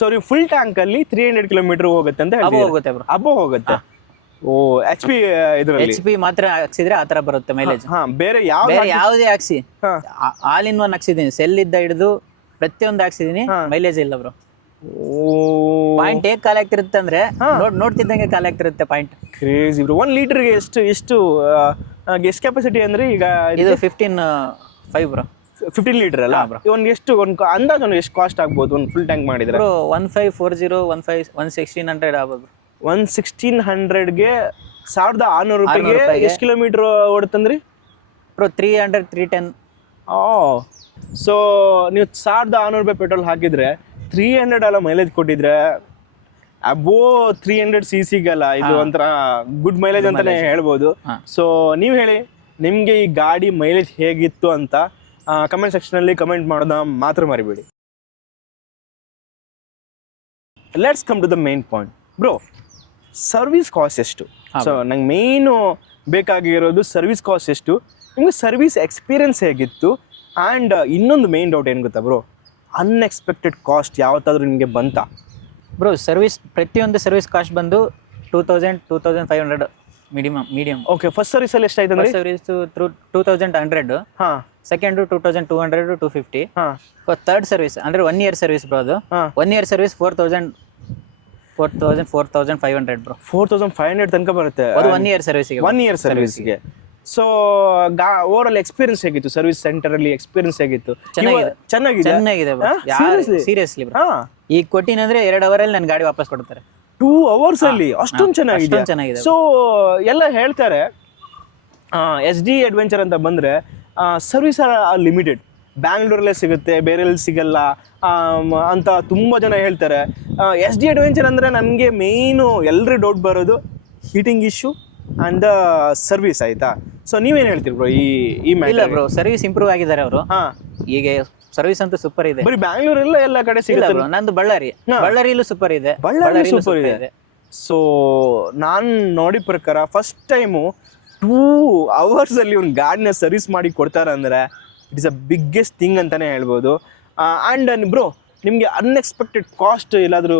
ಸೊ ನೀವು ಫುಲ್ ಟ್ಯಾಂಕ್ ಅಲ್ಲಿ 300 ಕಿಲೋಮೀಟರ್ ಹೋಗುತ್ತೆ ಅಂತ ಅಬೋ ಹೋಗುತ್ತೆ ಬ್ರೋ. ಅಬೋ ಹೋಗುತ್ತೆ. ಓ HP ಇದ್ರಲ್ಲಿ HP ಮಾತ್ರ ಹಾಕ್ಸಿದ್ರೆ ಆತರ ಬರುತ್ತೆ ಮೈಲೇಜ್. ಬೇರೆ ಯಾವುದೇ ಹಾಕ್ಸಿ, ಆಲ್ ಇನ್ ಒನ್ ಹಾಕ್ಸಿದೀನಿ, ಸೆಲ್ ಇದ್ದ ಹಿಡಿದು ಪ್ರತಿಯೊಂದು ಹಾಕ್ಸಿದೀನಿ, ಮೈಲೇಜ್ ಇಲ್ಲ ಬ್ರೋ. ಪಾಯಿಂಟ್ ಹೇಗೆ ಖಾಲಿ ಆಗ್ತಿರುತ್ತೆ ಅಂದ್ರೆ ನೋಡ್ತಿದ್ದಂಗೆ ಖಾಲಿ ಆಗ್ತಿರುತ್ತೆ ಪಾಯಿಂಟ್. Crazy bro. 1 ಲೀಟರ್ಗೆ ಎಷ್ಟು ಕೆಪಾಸಿಟಿ ಅಂದ್ರೆ ಈಗ ಇದು 15.5 ಬ್ರೋ. 15 ಲೀಟರ್ ಅಲ್ಲ ಒಂದು ಎಷ್ಟು ಒಂದು ಅಂದಾಜು ಎಷ್ಟು ಕಾಸ್ಟ್ ಆಗ್ಬೋದು ಒಂದು ಫುಲ್ ಟ್ಯಾಂಕ್ ಮಾಡಿದ್ರೆ? 1540 1600 ಆಗ್ಬೋದು. 1600ಗೆ 1600 ರೂಪಾಯಿಗೆ ಎಷ್ಟು ಕಿಲೋಮೀಟರ್ ಓಡುತ್ತಂದ್ರಿ ಬ್ರೋ? 300-310. ಸೊ ನೀವು 1600 ರೂಪಾಯಿ ಪೆಟ್ರೋಲ್ ಹಾಕಿದ್ರೆ 300 ಅಲ್ಲ ಮೈಲೇಜ್ ಕೊಟ್ಟಿದ್ರೆ ಅಬೋ 300 cc-ಗಲ್ಲ ಇದು ಒಂಥರ ಗುಡ್ ಮೈಲೇಜ್ ಅಂತಾನೆ ಹೇಳ್ಬೋದು. ಸೊ ನೀವು ಹೇಳಿ ನಿಮಗೆ ಈ ಗಾಡಿ ಮೈಲೇಜ್ ಹೇಗಿತ್ತು ಅಂತ ಕಮೆಂಟ್ ಸೆಕ್ಷನಲ್ಲಿ ಕಮೆಂಟ್ ಮಾಡೋದನ್ನ ಮಾತ್ರ ಮರಿಬೇಡಿ. Let's come to the main point bro. Service cost ಎಷ್ಟು? ಸೊ ನಂಗೆ ಮೇಯ್ನು ಬೇಕಾಗಿರೋದು ಸರ್ವಿಸ್ ಕಾಸ್ಟ್ ಎಷ್ಟು, ನಿಮಗೆ ಸರ್ವಿಸ್ ಎಕ್ಸ್ಪೀರಿಯನ್ಸ್ ಹೇಗಿತ್ತು, ಆ್ಯಂಡ್ ಇನ್ನೊಂದು ಮೇನ್ ಡೌಟ್ ಏನು ಗೊತ್ತಾ ಬ್ರೋ, ಅನ್ಎಕ್ಸ್ಪೆಕ್ಟೆಡ್ ಕಾಸ್ಟ್ ಯಾವತ್ತಾದ್ರೂ ನಿಮಗೆ ಬಂತಾ ಬ್ರೋ? ಸರ್ವಿಸ್ ಪ್ರತಿಯೊಂದು ಸರ್ವಿಸ್ ಕಾಸ್ಟ್ ಬಂದು 2000-2500 ಮೀಡಿಯಂ. ಓಕೆ, ಫಸ್ಟ್ ಸರ್ವಿಸಲ್ಲಿ ಎಷ್ಟಾಯ್ತು ಅಂದರೆ? ಸರ್ವಿಸ್ 2100. ಹಾಂ. ಸೆಕೆಂಡು 2200-250. ಹಾಂ. ಥರ್ಡ್ ಸರ್ವಿಸ್ ಅಂದರೆ 1 ಇಯರ್ ಸರ್ವಿಸ್ ಬ್ರೋ. ಅದು 1 ಇಯರ್ ಸರ್ವಿಸ್ 4500 ಬ್ರೋ. 4500 ತನಕ ಬರುತ್ತೆ ಅದು 1 ಇಯರ್ ಸರ್ವಿಸ್ಗೆ. 1 ಇಯರ್ ಸರ್ವಿಸ್ಗೆ. ಸೊ ಓವರ್ ಎಕ್ಸ್ಪೀರಿಯನ್ಸ್ ಹೇಗಿತ್ತು? ಸರ್ವಿಸ್ ಸೆಂಟರ್ ಅಲ್ಲಿ ಎಕ್ಸ್ಪೀರಿಯನ್ಸ್ ಹೇಗಿತ್ತು? ಚೆನ್ನಾಗಿದೆ ಬ್ರೋ. Seriously bro. ಈಗ ಕೊಟ್ಟಿನಂದ್ರೆ 2 ಅವರಲ್ಲಿ ನನ್ನ ಗಾಡಿ ವಾಪಸ್ ಕೊಡ್ತಾರೆ. 2 hours ಅಲ್ಲಿ ಅಷ್ಟೊಂದು ಚೆನ್ನಾಗಿದೆ. ಸೊ ಎಲ್ಲ ಹೇಳ್ತಾರೆ SD ಅಡ್ವೆಂಚರ್ ಅಂತ ಬಂದ್ರೆ ಸರ್ವಿಸ್ ಆರ್ ಲಿಮಿಟೆಡ್, ಬ್ಯಾಂಗ್ಳೂರಲ್ಲೇ ಸಿಗುತ್ತೆ, ಬೇರೆಲ್ಲಿ ಸಿಗಲ್ಲ ಅಂತ ತುಂಬ ಜನ ಹೇಳ್ತಾರೆ. SD ಅಡ್ವೆಂಚರ್ ಅಂದರೆ ನನಗೆ ಮೇಯ್ನು ಎಲ್ಲರೂ ಡೌಟ್ ಬರೋದು heating issue and the service, ಆಯಿತಾ? ಸೊ ನೀವೇನು ಹೇಳ್ತೀರಿ ಬ್ರೋ ಈ ಇಲ್ಲ ಬ್ರೋ, ಸರ್ವಿಸ್ ಇಂಪ್ರೂವ್ ಆಗಿದ್ದಾರೆ ಅವರು. ಈಗ ಸರ್ವಿಸ್ ಅಂತೂ ಸೂಪರ್ ಇದೆ. ಬರೀ ಬ್ಯಾಂಗ್ಳೂರಲ್ಲ ಎಲ್ಲ ಕಡೆ ಸಿಗುತ್ತೆ ಬ್ರೋ. ನಂದು ಬಳ್ಳಾರಿಯಲ್ಲೂ ಸೂಪರ್ ಇದೆ. ಸೂಪರ್ ಇದೆ. ಸೊ ನಾನು ನೋಡಿ ಪ್ರಕಾರ ಫಸ್ಟ್ ಟೈಮು 2 hours ಅಲ್ಲಿ ಒಂದು ಗಾಡಿನ ಸರ್ವಿಸ್ ಮಾಡಿ ಕೊಡ್ತಾರೆ ಅಂದರೆ it is a biggest thing ಅಂತಾನೆ ಹೇಳ್ಬೋದು. ಆ್ಯಂಡ್ ಬ್ರೋ, ನಿಮಗೆ ಅನ್ಎಕ್ಸ್ಪೆಕ್ಟೆಡ್ ಕಾಸ್ಟ್ ಎಲ್ಲಾದರೂ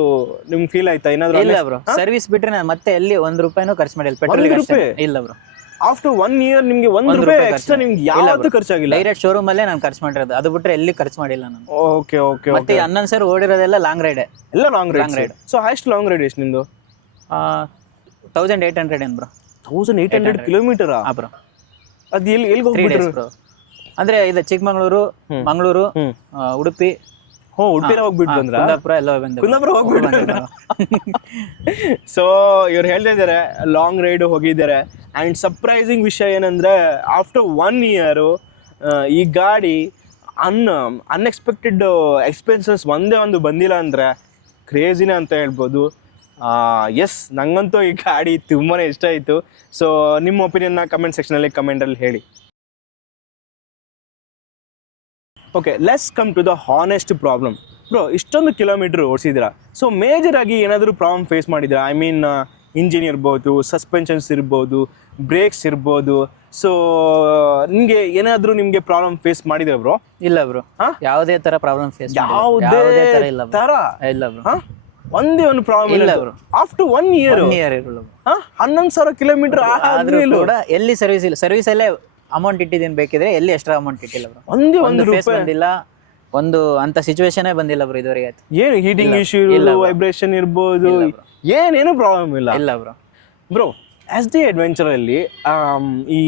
ನಿಮ್ಗೆ ಫೀಲ್ ಆಯ್ತಾ ಏನಾದರೂ? ಇಲ್ಲ ಬ್ರೋ, ಸರ್ವಿಸ್ ಬಿಟ್ರೆ ನಾನು ಮತ್ತೆ ಎಲ್ಲಿ 1 ರೂಪಾಯಿನೂ ಖರ್ಚು ಮಾಡಿಲ್ಲ ಪೆಟ್ರೋಲ್. ಇಲ್ಲ ಬ್ರೋ, ಆಫ್ಟರ್ 1 year ನಿಮಗೆ 1 ರೂಪಾಯಿ ಎಕ್ಸ್ಟ್ರಾ ನಿಮ್ಗೆ ಯಾವತ್ತೂ ಖರ್ಚಾಗಿಲ್ಲ? ಡೈರೆಕ್ಟ್ ಶೋರೂಮ್ ಅಲ್ಲೇ ನಾನು ಖರ್ಚು ಮಾಡಿರೋದು, ಅದು ಬಿಟ್ರೆ ಎಲ್ಲಿ ಖರ್ಚು ಮಾಡಿಲ್ಲ ನಾನು. ಓಕೆ. ಮತ್ತೆ 11 ಸರ್ ಓಡಿರೋದೆಲ್ಲ ಲಾಂಗ್ ರೈಡ್. ಎಲ್ಲ long ride. So highest long ride ಎಷ್ಟು ನಿಮ್ಮದು? 1800 ಏನು ಬ್ರೋ? 1800 ಕಿಲೋಮೀಟರಾ ಬ್ರೋ? ಅದು ಎಲ್ಲಿಗೆ ಹೋಗ್ಬಿಟ್ರು ಬ್ರೋ? ಅಂದ್ರೆ ಇದು ಚಿಕ್ಕಮಗಳೂರು, ಮಂಗಳೂರು, ಉಡುಪಿ. ಉಡುಪಿನ ಹೋಗ್ಬಿಟ್ಟು ಬಂದ್ರ? ಕುಂದಾಪುರ ಹೋಗ್ಬಿಟ್ಟು. ಸೊ ಇವ್ರು ಹೇಳ್ತಾ ಇದ್ದಾರೆ ಲಾಂಗ್ ರೈಡ್ ಹೋಗಿದ್ದಾರೆ. ಆ್ಯಂಡ್ ಸರ್ಪ್ರೈಸಿಂಗ್ ವಿಷಯ ಏನಂದರೆ ಆಫ್ಟರ್ 1 year ಈ ಗಾಡಿ ಅನ್ಎಕ್ಸ್ಪೆಕ್ಟೆಡ್ ಎಕ್ಸ್ಪೆನ್ಸಸ್ ಒಂದೇ ಒಂದು ಬಂದಿಲ್ಲ ಅಂದರೆ ಕ್ರೇಜಿನೇ ಅಂತ ಹೇಳ್ಬೋದು. ಎಸ್, ನಂಗಂತೂ ಈ ಗಾಡಿ ತುಂಬಾ ಇಷ್ಟ ಆಯಿತು. ಸೊ ನಿಮ್ಮ ಒಪಿನಿಯನ್ನ ಕಮೆಂಟ್ ಸೆಕ್ಷನಲ್ಲಿ ಕಮೆಂಟಲ್ಲಿ ಹೇಳಿ. Okay, let's come to the honest problem bro. ಇಷ್ಟೊಂದು ಕಿಲೋಮೀಟ್ರ್ ಓಡಿಸಿದ್ದೀರಾ, ಸೊ ಮೇಜರಾಗಿ ಏನಾದರೂ ಪ್ರಾಬ್ಲಮ್ ಫೇಸ್ ಮಾಡಿದ್ದೀರಾ? ಐ ಮೀನ್ ಇಂಜಿನ್ ಇರ್ಬೋದು, ಸಸ್ಪೆನ್ಷನ್ಸ್ ಇರ್ಬೋದು, ಬ್ರೇಕ್ಸ್ ಇರ್ಬೋದು. ಸೊ ನಿಮಗೆ ಏನಾದರೂ ನಿಮಗೆ ಪ್ರಾಬ್ಲಮ್ ಫೇಸ್ ಮಾಡಿದ್ರೆ ಬ್ರೋ? ಇಲ್ಲ ಬ್ರೋ, ಯಾವುದೇ ಥರ ಪ್ರಾಬ್ಲಮ್ ಫೇಸ್ ಯಾವುದೇ ಥರ ಇಲ್ಲ ಬ್ರೋ. ಒಂದೇ ಒಂದು ಪ್ರಾಬ್ಲಮ್ ಇಲ್ಲ ಬ್ರೋ. ಆಫ್ಟರ್ 1 year 11,000 ಕಿಲೋಮೀಟರ್ ಆದ್ರೂ ಕೂಡ ಎಲ್ಲಿ ಸರ್ವಿಸ್ ಇಲ್ಲ. ಸರ್ವಿಸಲ್ಲೇ ಅಮೌಂಟ್ ಇಟ್ಟಿದ್ದೀನಿ, ಬೇಕಿದ್ರೆ ಎಲ್ಲಿ ಎಕ್ಸ್ಟ್ರಾ ಅಮೌಂಟ್ ಇಟ್ಟಿಲ್ಲ ಬ್ರೋ. ಒಂದು ಫೇಸ್ ಬಂದಿಲ್ಲ, ಒಂದು ಅಂತ ಸಿಚುವೇಶನ್ ಬಂದಿಲ್ಲ ಬ್ರೋ ಇದುವರೆಗೆ. ಏನು ಹೀಟಿಂಗ್ ಇಶ್ಯೂ, ವೈಬ್ರೇಷನ್ ಇರ್ಬೋದು, ಏನೇನು ಪ್ರಾಬ್ಲಮ್ ಇಲ್ಲ ಬ್ರೋ. SD ಅಡ್ವೆಂಚರ್ ಅಲ್ಲಿ ಈ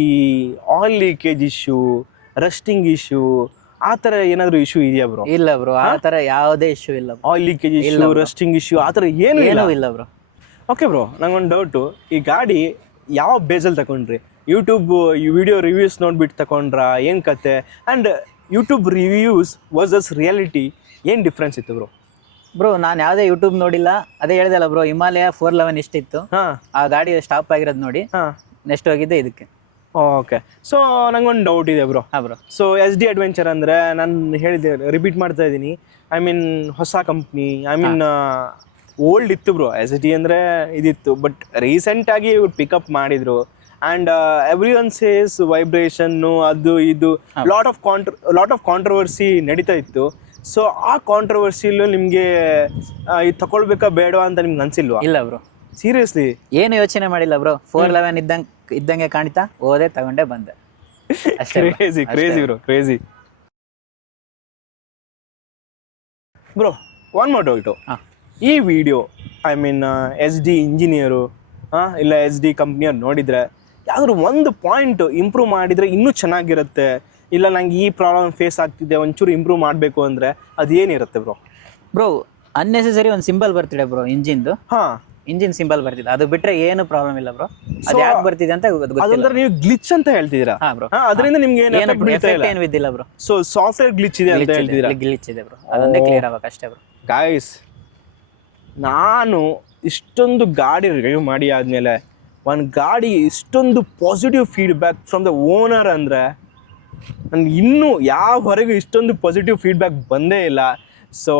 oil leakage issue, rusting issue, ಆ ಥರ ಏನಾದರೂ ಇಶ್ಯೂ ಇದೆಯಾ ಬ್ರೋ? ಇಲ್ಲ ಬ್ರೋ, ಆ ಥರ ಯಾವುದೇ ಇಶ್ಯೂ ಇಲ್ಲ. Oil leakage issue, rusting issue ಆ ಥರ ಏನೂ ಇಲ್ಲ ಬ್ರೋ. ಓಕೆ ಬ್ರೋ, ನಂಗೊಂದು ಡೌಟು, ಈ ಗಾಡಿ ಯಾವ ಬೇಸಲ್ಲಿ ತಗೊಂಡ್ರಿ? ಯೂಟ್ಯೂಬ್ ವಿಡಿಯೋ ರಿವ್ಯೂಸ್ ನೋಡ್ಬಿಟ್ಟು ತಗೊಂಡ್ರಾ, ಏನು ಕತೆ? And YouTube reviews versus reality ಏನು ಡಿಫ್ರೆನ್ಸ್ ಇತ್ತು ಬ್ರೋ? ಬ್ರೋ, ನಾನು ಯಾವುದೇ ಯೂಟ್ಯೂಬ್ ನೋಡಿಲ್ಲ. ಅದೇ ಹೇಳ್ದಲ್ಲ ಬ್ರೋ, ಹಿಮಾಲಯ 411 ಇಷ್ಟಿತ್ತು. ಆ ಗಾಡಿ ಸ್ಟಾಪ್ ಆಗಿರೋದು ನೋಡಿ ನೆಕ್ಸ್ಟ್ ಹೋಗಿದ್ದೆ ಇದಕ್ಕೆ. ಓಕೆ, ಸೊ ನಂಗೊಂದು ಡೌಟ್ ಇದೆ ಬ್ರೋ. ಸೊ SD ಅಡ್ವೆಂಚರ್ ಅಂದರೆ ನಾನು ಹೇಳಿದೆ, ರಿಪೀಟ್ ಮಾಡ್ತಾ ಇದ್ದೀನಿ, ಐ ಮೀನ್ ಹೊಸ ಕಂಪ್ನಿ, ಐ ಮೀನ್ ಓಲ್ಡ್ ಇತ್ತು ಬ್ರೋ. SD ಅಂದರೆ ಇದಿತ್ತು, ಬಟ್ ರೀಸೆಂಟಾಗಿ ಇವ್ರು ಪಿಕಪ್ ಮಾಡಿದರು. And every one says vibration ಅದು ಇದು ಲಾಟ್ ಆಫ್ ಕಾಂಟ್ರವರ್ಸಿ ನಡೀತಾ ಇತ್ತು. ಸೊ ಆ ಕಾಂಟ್ರವರ್ಸಿಲೂ ನಿಮಗೆ ಇದು ತಗೊಳ್ಬೇಕಾ ಬೇಡವಾ ಅಂತ ನಿಮ್ಗೆ ಅನ್ಸಿಲ್ವಾ? ಇಲ್ಲ ಬ್ರೋ, ಸೀರಿಯಸ್ಲಿ ಏನು ಯೋಚನೆ ಮಾಡಿಲ್ಲ ಬ್ರೋ. 411 ಇದ್ದಂಗೆ ಕಾಣ್ತಾ ಹೋದೆ, ತಗೊಂಡೆ ಬಂದೆ. Crazy bro, crazy bro. One more doubt, ಈ video I mean S D engineer ಇಲ್ಲ ಎಸ್ ಡಿ ಕಂಪ್ನಿಯವ್ರು ನೋಡಿದರೆ ಯಾವ್ದಾದ್ರು ಒಂದು ಪಾಯಿಂಟ್ ಇಂಪ್ರೂವ್ ಮಾಡಿದರೆ ಇನ್ನೂ ಚೆನ್ನಾಗಿರುತ್ತೆ, ಇಲ್ಲ ನಂಗೆ ಈ ಪ್ರಾಬ್ಲಮ್ ಫೇಸ್ ಆಗ್ತಿದೆ ಒಂಚೂರು ಇಂಪ್ರೂವ್ ಮಾಡಬೇಕು ಅಂದರೆ ಅದು ಏನಿರುತ್ತೆ ಬ್ರೋ? ಅನ್ನೆಸೆಸರಿ ಒಂದು ಸಿಂಬಲ್ ಬರ್ತಿದೆ ಬ್ರೋ ಇಂಜಿನ್ದು. ಇಂಜಿನ್ ಸಿಂಬಲ್ ಬರ್ತಿದೆ, ಅದು ಬಿಟ್ರೆ ಏನು ಪ್ರಾಬ್ಲಮ್ ಇಲ್ಲ ಬ್ರೋ. ಅದು ಯಾಕೆ ಬರ್ತಿದೆ ಅಂತ ಅದಂದ್ರೆ ನೀವು ಗ್ಲಿಚ್ ಅಂತ ಹೇಳ್ತಿದ್ದೀರಾ? ಅದರಿಂದ ನಿಮ್ಗೆ ಏನು ಬಿದ್ದಿಲ್ಲ ಬ್ರೋ. ಸೊ ಸಾಫ್ಟ್ವೇರ್ ಗ್ಲಿಚ್ ಇದೆ ಅಂತ ಹೇಳ್ತಿದ್ದೀರಾ? ಗ್ಲಿಚ್ ಇದೆ ಬ್ರೋ, ಅದನ್ನೇ ಕ್ಲಿಯರ್ ಆಗಬೇಕು ಅಷ್ಟೇ ಬ್ರೋ. ಗಾಯ್ಸ್, ನಾನು ಇಷ್ಟೊಂದು ಗಾಡಿ ರಿವ್ಯೂ ಮಾಡಿ ಆದಮೇಲೆ ಒಂದು ಗಾಡಿ ಇಷ್ಟೊಂದು positive feedback from the owner ಅಂದರೆ ನನಗೆ ಇನ್ನೂ ಯಾವವರೆಗೂ ಇಷ್ಟೊಂದು ಪಾಸಿಟಿವ್ ಫೀಡ್ಬ್ಯಾಕ್ ಬಂದೇ ಇಲ್ಲ. ಸೊ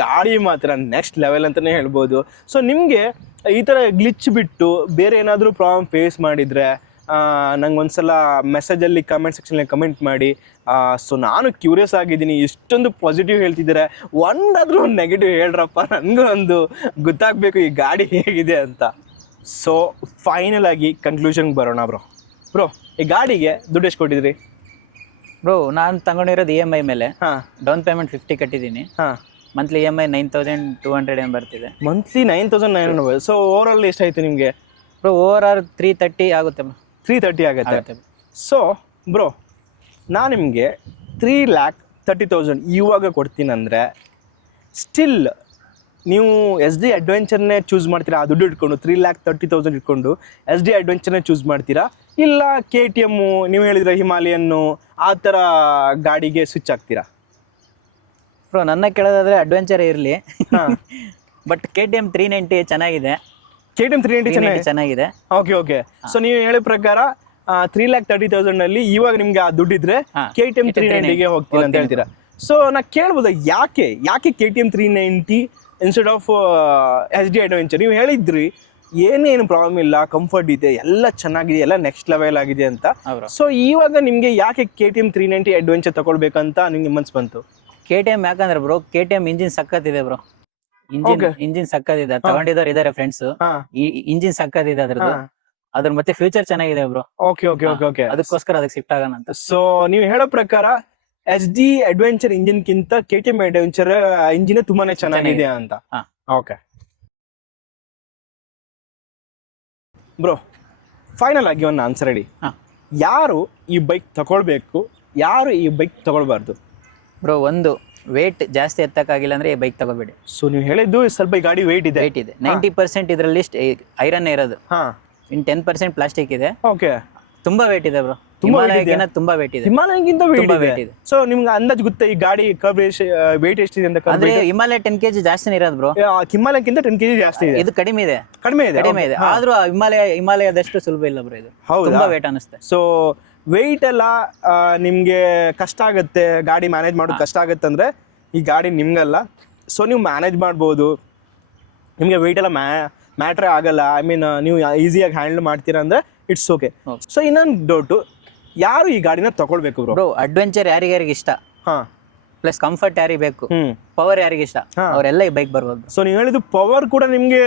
ಗಾಡಿ ಮಾತ್ರ ನೆಕ್ಸ್ಟ್ ಲೆವೆಲ್ ಅಂತಲೇ ಹೇಳ್ಬೋದು. ಸೊ ನಿಮಗೆ ಈ ಥರ ಗ್ಲಿಚ್ ಬಿಟ್ಟು ಬೇರೆ ಏನಾದರೂ ಪ್ರಾಬ್ಲಮ್ ಫೇಸ್ ಮಾಡಿದರೆ ನಂಗೆ ಒಂದ್ಸಲ ಮೆಸೇಜಲ್ಲಿ ಕಮೆಂಟ್ ಸೆಕ್ಷನಲ್ಲಿ ಕಮೆಂಟ್ ಮಾಡಿ. ಸೊ ನಾನು ಕ್ಯೂರಿಯಸ್ ಆಗಿದ್ದೀನಿ, ಇಷ್ಟೊಂದು ಪಾಸಿಟಿವ್ ಹೇಳ್ತಿದ್ದಾರೆ, ಒಂದಾದರೂ ಒಂದು ನೆಗೆಟಿವ್ ಹೇಳ್ರಪ್ಪ, ನನಗೂ ಒಂದು ಗೊತ್ತಾಗಬೇಕು ಈ ಗಾಡಿ ಹೇಗಿದೆ ಅಂತ. ಸೊ ಫೈನಲ್ ಆಗಿ ಕನ್ಕ್ಲೂಷನ್ಗೆ ಬರೋಣ ಬ್ರೋ. ಈ ಗಾಡಿಗೆ ದುಡ್ಡು ಎಷ್ಟು ಕೊಟ್ಟಿದ್ರಿ ಬ್ರೋ? ನಾನು ತಗೊಂಡಿರೋದು EMI ಮೇಲೆ. Down payment 50 ಕಟ್ಟಿದ್ದೀನಿ. ಮಂತ್ಲಿ EMI 9200 ಏನು ಬರ್ತಿದೆ. ಮಂತ್ಲಿ 9900. ಸೊ ಓವರ್ ಆಲ್ ಎಷ್ಟಾಯ್ತು ನಿಮಗೆ ಬ್ರೋ? ಓವರ್ ಆಲ್ 330 ಆಗುತ್ತೆ ಬ್ರೋ. 330 ಆಗುತ್ತೆ. ಸೊ ಬ್ರೋ, ನಾನು ನಿಮಗೆ 3,30,000 ಇವಾಗ ಕೊಡ್ತೀನಂದರೆ ಸ್ಟಿಲ್ ನೀವು ಎಸ್ ಡಿ ಅಡ್ವೆಂಚರ್ನೇ ಚೂಸ್ ಮಾಡ್ತೀರಾ? ಆ ದುಡ್ಡು ಇಟ್ಕೊಂಡು 3,30,000 ಇಟ್ಕೊಂಡು ಎಸ್ ಡಿ ಅಡ್ವೆಂಚರ್ನೇ ಚೂಸ್ ಮಾಡ್ತೀರಾ, ಇಲ್ಲ KTM ನೀವು ಹೇಳಿದ್ರೆ ಹಿಮಾಲಯನ್ನು ಆ ಥರ ಗಾಡಿಗೆ ಸ್ವಿಚ್ ಆಗ್ತೀರಾ? ಬ್ರೋ ನನ್ನ ಕೇಳೋದಾದ್ರೆ ಅಡ್ವೆಂಚರ್ ಇರಲಿ, ಬಟ್ KTM 390 ಚೆನ್ನಾಗಿದೆ. KTM 390 ಚೆನ್ನಾಗಿದೆ. ಓಕೆ. ಸೊ ನೀವು ಹೇಳೋ ಪ್ರಕಾರ 3,30,000 ಇವಾಗ ನಿಮ್ಗೆ ಆ ದುಡ್ಡಿದ್ರೆ KTM 390ಗೆ ಹೋಗ್ತೀನಿ ಅಂತ ಹೇಳ್ತೀರಾ? ಸೊ ನಾ ಕೇಳ್ಬೋದ, ಯಾಕೆ KTM 390 instead of S D adventure? ನೀವು ಹೇಳಿದ್ರಿ ಏನೇನು ಪ್ರಾಬ್ಲಮ್ ಇಲ್ಲ, ಕಂಫರ್ಟ್ ಇದೆ, ಎಲ್ಲ ಚೆನ್ನಾಗಿದೆ, ಎಲ್ಲ ನೆಕ್ಸ್ಟ್ ಲೆವೆಲ್ ಆಗಿದೆ ಅಂತ. ಸೊ ಇವಾಗ ನಿಮಗೆ ಯಾಕೆ KTM 390 ಅಡ್ವೆಂಚರ್ ತಗೊಳ್ಬೇಕಂತ ನಿಮ್ಗೆ ಮನ್ಸು ಬಂತು? KTM ಯಾಕಂದ್ರೆ ಬ್ರೋ, KTM ಇಂಜಿನ್ ಸಕ್ಕತ್ತಿದೆ ಬ್ರೋ. ಇಂಜಿನ್ ಸಕ್ಕತ್ತಿದೆ, ತಗೊಂಡಿದ್ದವ್ರು ಇದಾರೆ ಫ್ರೆಂಡ್ಸ್. ಇಂಜಿನ್ ಸಕ್ಕತ್ತಿದೆ ಅದ್ರ ಮತ್ತೆ ಫ್ಯೂಚರ್ ಚೆನ್ನಾಗಿದೆ ಬ್ರೋ. ಓಕೆ. ಅದಕ್ಕೋಸ್ಕರ ಅದಕ್ಕೆ ಶಿಫ್ಟ್ ಆಗೋಣ ಅಂತ. ಸೊ ನೀವು ಹೇಳೋ ಪ್ರಕಾರ ಎಸ್ ಡಿ ಅಡ್ವೆಂಚರ್ ಇಂಜಿನ್ಗಿಂತ KTM ಅಡ್ವೆಂಚರ್ ಇಂಜಿನ್ ತುಂಬಾನೇ ಚೆನ್ನಾಗಿದೆ ಅಂತ. ಓಕೆ ಬ್ರೋ, ಫೈನಲ್ ಆಗಿ ಒಂದು ಆನ್ಸರ್ ಹೇಳಿ, ಯಾರು ಈ ಬೈಕ್ ತಗೊಳ್ಬೇಕು, ಯಾರು ಈ ಬೈಕ್ ತಗೊಳ್ಬಾರ್ದು? ಬ್ರೋ, ಒಂದು ವೇಟ್ ಜಾಸ್ತಿ ಎತ್ತಕ್ಕಾಗಿಲ್ಲ ಅಂದ್ರೆ ಈ ಬೈಕ್ ತಗೋಬೇಡಿ. ಸೊ ನೀವು ಹೇಳಿದ್ದು ಸ್ವಲ್ಪ ಈ ಗಾಡಿ ವೇಟ್ ಇದೆ. 90% ಇದರಲ್ಲಿ ಐರನ್ ಇರೋದು, ಇನ್ 10% ಪ್ಲಾಸ್ಟಿಕ್ ಇದೆ. ಓಕೆ, ತುಂಬಾ ವೇಟ್ ಇದೆ ಬ್ರೋ. ಹಿಮಾಲಯಕ್ಕಿಂತ ತುಂಬಾ ವೇಟ್ ಇದೆ. ಹಿಮಾಲಯಕ್ಕಿಂತ ವೇಟ್ ಇದೆ. ಸೊ ನಿಮ್ಗೆ ಅಂದಾಜು ಗೊತ್ತಾ ಈ ಗಾಡಿ ವೇಟ್ ಎಷ್ಟಿದೆ ಅಂತ? ಅಂದ್ರೆ ಹಿಮಾಲಯ 10 kg ಜಾಸ್ತಿನೇ ಇರೋದು ಬ್ರೋ. ಹಿಮಾಲಯಕ್ಕಿಂತ 10 kg ಜಾಸ್ತಿ ಇದೆ. ಇದು ಕಡಿಮೆ ಇದೆ. ಆದ್ರೂ ಹಿಮಾಲಯದಷ್ಟು ಸುಲಭ ಇಲ್ಲ ಬ್ರೋ. ಇದು ತುಂಬಾ ವೇಟ್ ಅನಿಸುತ್ತೆ. ಸೊ ವೆಯ್ಟ್ ಎಲ್ಲ ನಿಮ್ಗೆ ಕಷ್ಟ ಆಗುತ್ತೆ, ಗಾಡಿ ಮ್ಯಾನೇಜ್ ಮಾಡೋದು ಕಷ್ಟ ಆಗುತ್ತೆ ಅಂದ್ರೆ ಈ ಗಾಡಿ ನಿಮ್ಗಲ್ಲ. ಸೊ ನೀವು ಮ್ಯಾನೇಜ್ ಮಾಡ್ಬೋದು, ನಿಮಗೆ ವೆಯ್ಟ್ ಎಲ್ಲ ಮ್ಯಾಟ್ರೇ ಆಗಲ್ಲ. ಐ ಮೀನ್ ನೀವು ಈಸಿಯಾಗಿ ಹ್ಯಾಂಡಲ್ ಮಾಡ್ತೀರಾ ಅಂದ್ರೆ ಇಟ್ಸ್ ಓಕೆ. ಸೊ ಇನ್ನೊಂದು ಡೌಟು, ಯಾರು ಈ ಗಾಡಿನ ತಗೊಳ್ಬೇಕು ಬ್ರೋ? ಅಡ್ವೆಂಚರ್ ಯಾರಿಗಾರಿಗೆ ಇಷ್ಟ, ಪ್ಲಸ್ ಕಂಫರ್ಟ್ ಯಾರಿಗೆ ಬೇಕು, ಪವರ್ ಯಾರಿಗೆ ಇಷ್ಟ, ಅವರೆಲ್ಲ ಈ ಬೈಕ್ ಬರ್ಬೋದು. ಸೊ ನೀವು ಹೇಳಿದ್ದು ಪವರ್ ಕೂಡ ನಿಮ್ಗೆ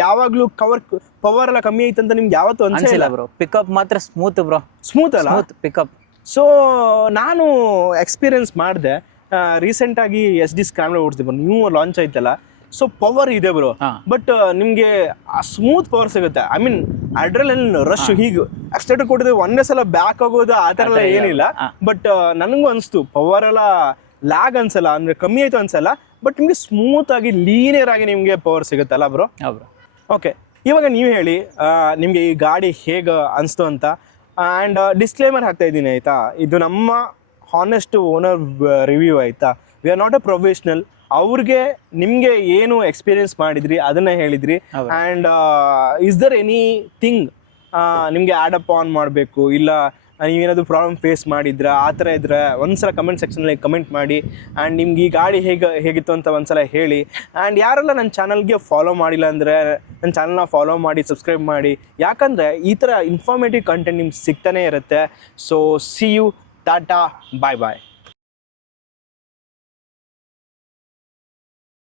ಯಾವಾಗ್ಲೂ ಪವರ್ ಎಲ್ಲ ಕಮ್ಮಿ ಐತೆ ಅಂತ ನಿಮ್ಗೆ ಯಾವತ್ತೂ ಅನ್ಸಿಲ್ಲ ಬ್ರೋ? ಪಿಕಪ್ ಮಾತ್ರ ಸ್ಮೂತ್ ಬ್ರೋ. ಸ್ಮೂತ್ ಅಲ್ಲ ಪಿಕಪ್. ಸೊ ನಾನು ಎಕ್ಸ್ಪೀರಿಯನ್ಸ್ ಮಾಡಿದೆ ರೀಸೆಂಟ್ ಆಗಿ ಎಸ್ ಡಿ ಸ್ಕ್ರಾಮ್ಲರ್ ಓಡಿಸ್ತೀವಿ, ನ್ಯೂ ಲಾಂಚ್ ಆಯ್ತಲ್ಲ. ಸೊ ಪವರ್ ಇದೆ ಬ್ರೋ, ಬಟ್ ನಿಮ್ಗೆ ಸ್ಮೂತ್ ಪವರ್ ಸಿಗುತ್ತೆ. ಐ ಮೀನ್ ಅಡ್ರೆನಲಿನ್ ರಶ್, ಹೀಗೆ ಆಕ್ಸಿಲೇಟರ್ ಕೊಟ್ಟಿದ್ರೆ ಒಂದೇ ಸಲ ಬ್ಯಾಕ್ ಆಗೋದು ಆ ಥರ ಎಲ್ಲ ಏನಿಲ್ಲ. ಬಟ್ ನನಗೂ ಅನಿಸ್ತು ಪವರ್ ಎಲ್ಲ ಲ್ಯಾಗ್ ಅನ್ಸಲ್ಲ, ಅಂದ್ರೆ ಕಮ್ಮಿ ಆಯ್ತು ಅನ್ಸಲ್ಲ, ಬಟ್ ನಿಮ್ಗೆ ಸ್ಮೂತ್ ಆಗಿ ಲೀನಿಯರ್ ಆಗಿ ನಿಮ್ಗೆ ಪವರ್ ಸಿಗುತ್ತಲ್ಲ ಬ್ರೋ? ಓಕೆ, ಇವಾಗ ನೀವು ಹೇಳಿ ನಿಮ್ಗೆ ಈ ಗಾಡಿ ಹೇಗೆ ಅನಿಸ್ತು ಅಂತ. ಆ್ಯಂಡ್ ಡಿಸ್ಕ್ಲೇಮರ್ ಹಾಕ್ತಾ ಇದ್ದೀನಿ ಆಯ್ತಾ, ಇದು ನಮ್ಮ ಹಾನೆಸ್ಟ್ ಓನರ್ ರಿವ್ಯೂ ಆಯ್ತಾ. We are not A professional. ಅವ್ರಿಗೆ ನಿಮಗೆ ಏನು ಎಕ್ಸ್ಪೀರಿಯನ್ಸ್ ಮಾಡಿದ್ರಿ ಅದನ್ನ ಹೇಳಿದ್ರಿ. ಆ್ಯಂಡ್ ಇಸ್ ದರ್ ಎನಿಥಿಂಗ್ ನಿಮಗೆ ಆ್ಯಡಪ್ ಆನ್ ಮಾಡಬೇಕು, ಇಲ್ಲ ನೀವೇನಾದರೂ ಪ್ರಾಬ್ಲಮ್ ಫೇಸ್ ಮಾಡಿದ್ರೆ ಆ ಥರ ಇದ್ದರೆ ಒಂದ್ಸಲ ಕಮೆಂಟ್ ಸೆಕ್ಷನಲ್ಲಿ ಕಮೆಂಟ್ ಮಾಡಿ. ಆ್ಯಂಡ್ ನಿಮ್ಗೆ ಈ ಗಾಡಿ ಹೇಗಿತ್ತು ಅಂತ ಒಂದ್ಸಲ ಹೇಳಿ. ಆ್ಯಂಡ್ ಯಾರೆಲ್ಲ ನನ್ನ ಚಾನಲ್ಗೆ ಫಾಲೋ ಮಾಡಿಲ್ಲ ಅಂದರೆ ನನ್ನ ಚಾನಲ್ನ ಫಾಲೋ ಮಾಡಿ, ಸಬ್ಸ್ಕ್ರೈಬ್ ಮಾಡಿ, ಯಾಕಂದರೆ ಈ ಥರ ಇನ್ಫಾರ್ಮೇಟಿವ್ ಕಂಟೆಂಟ್ ನಿಮ್ಗೆ ಸಿಗ್ತಾನೇ ಇರುತ್ತೆ. So see you, tata, bye bye.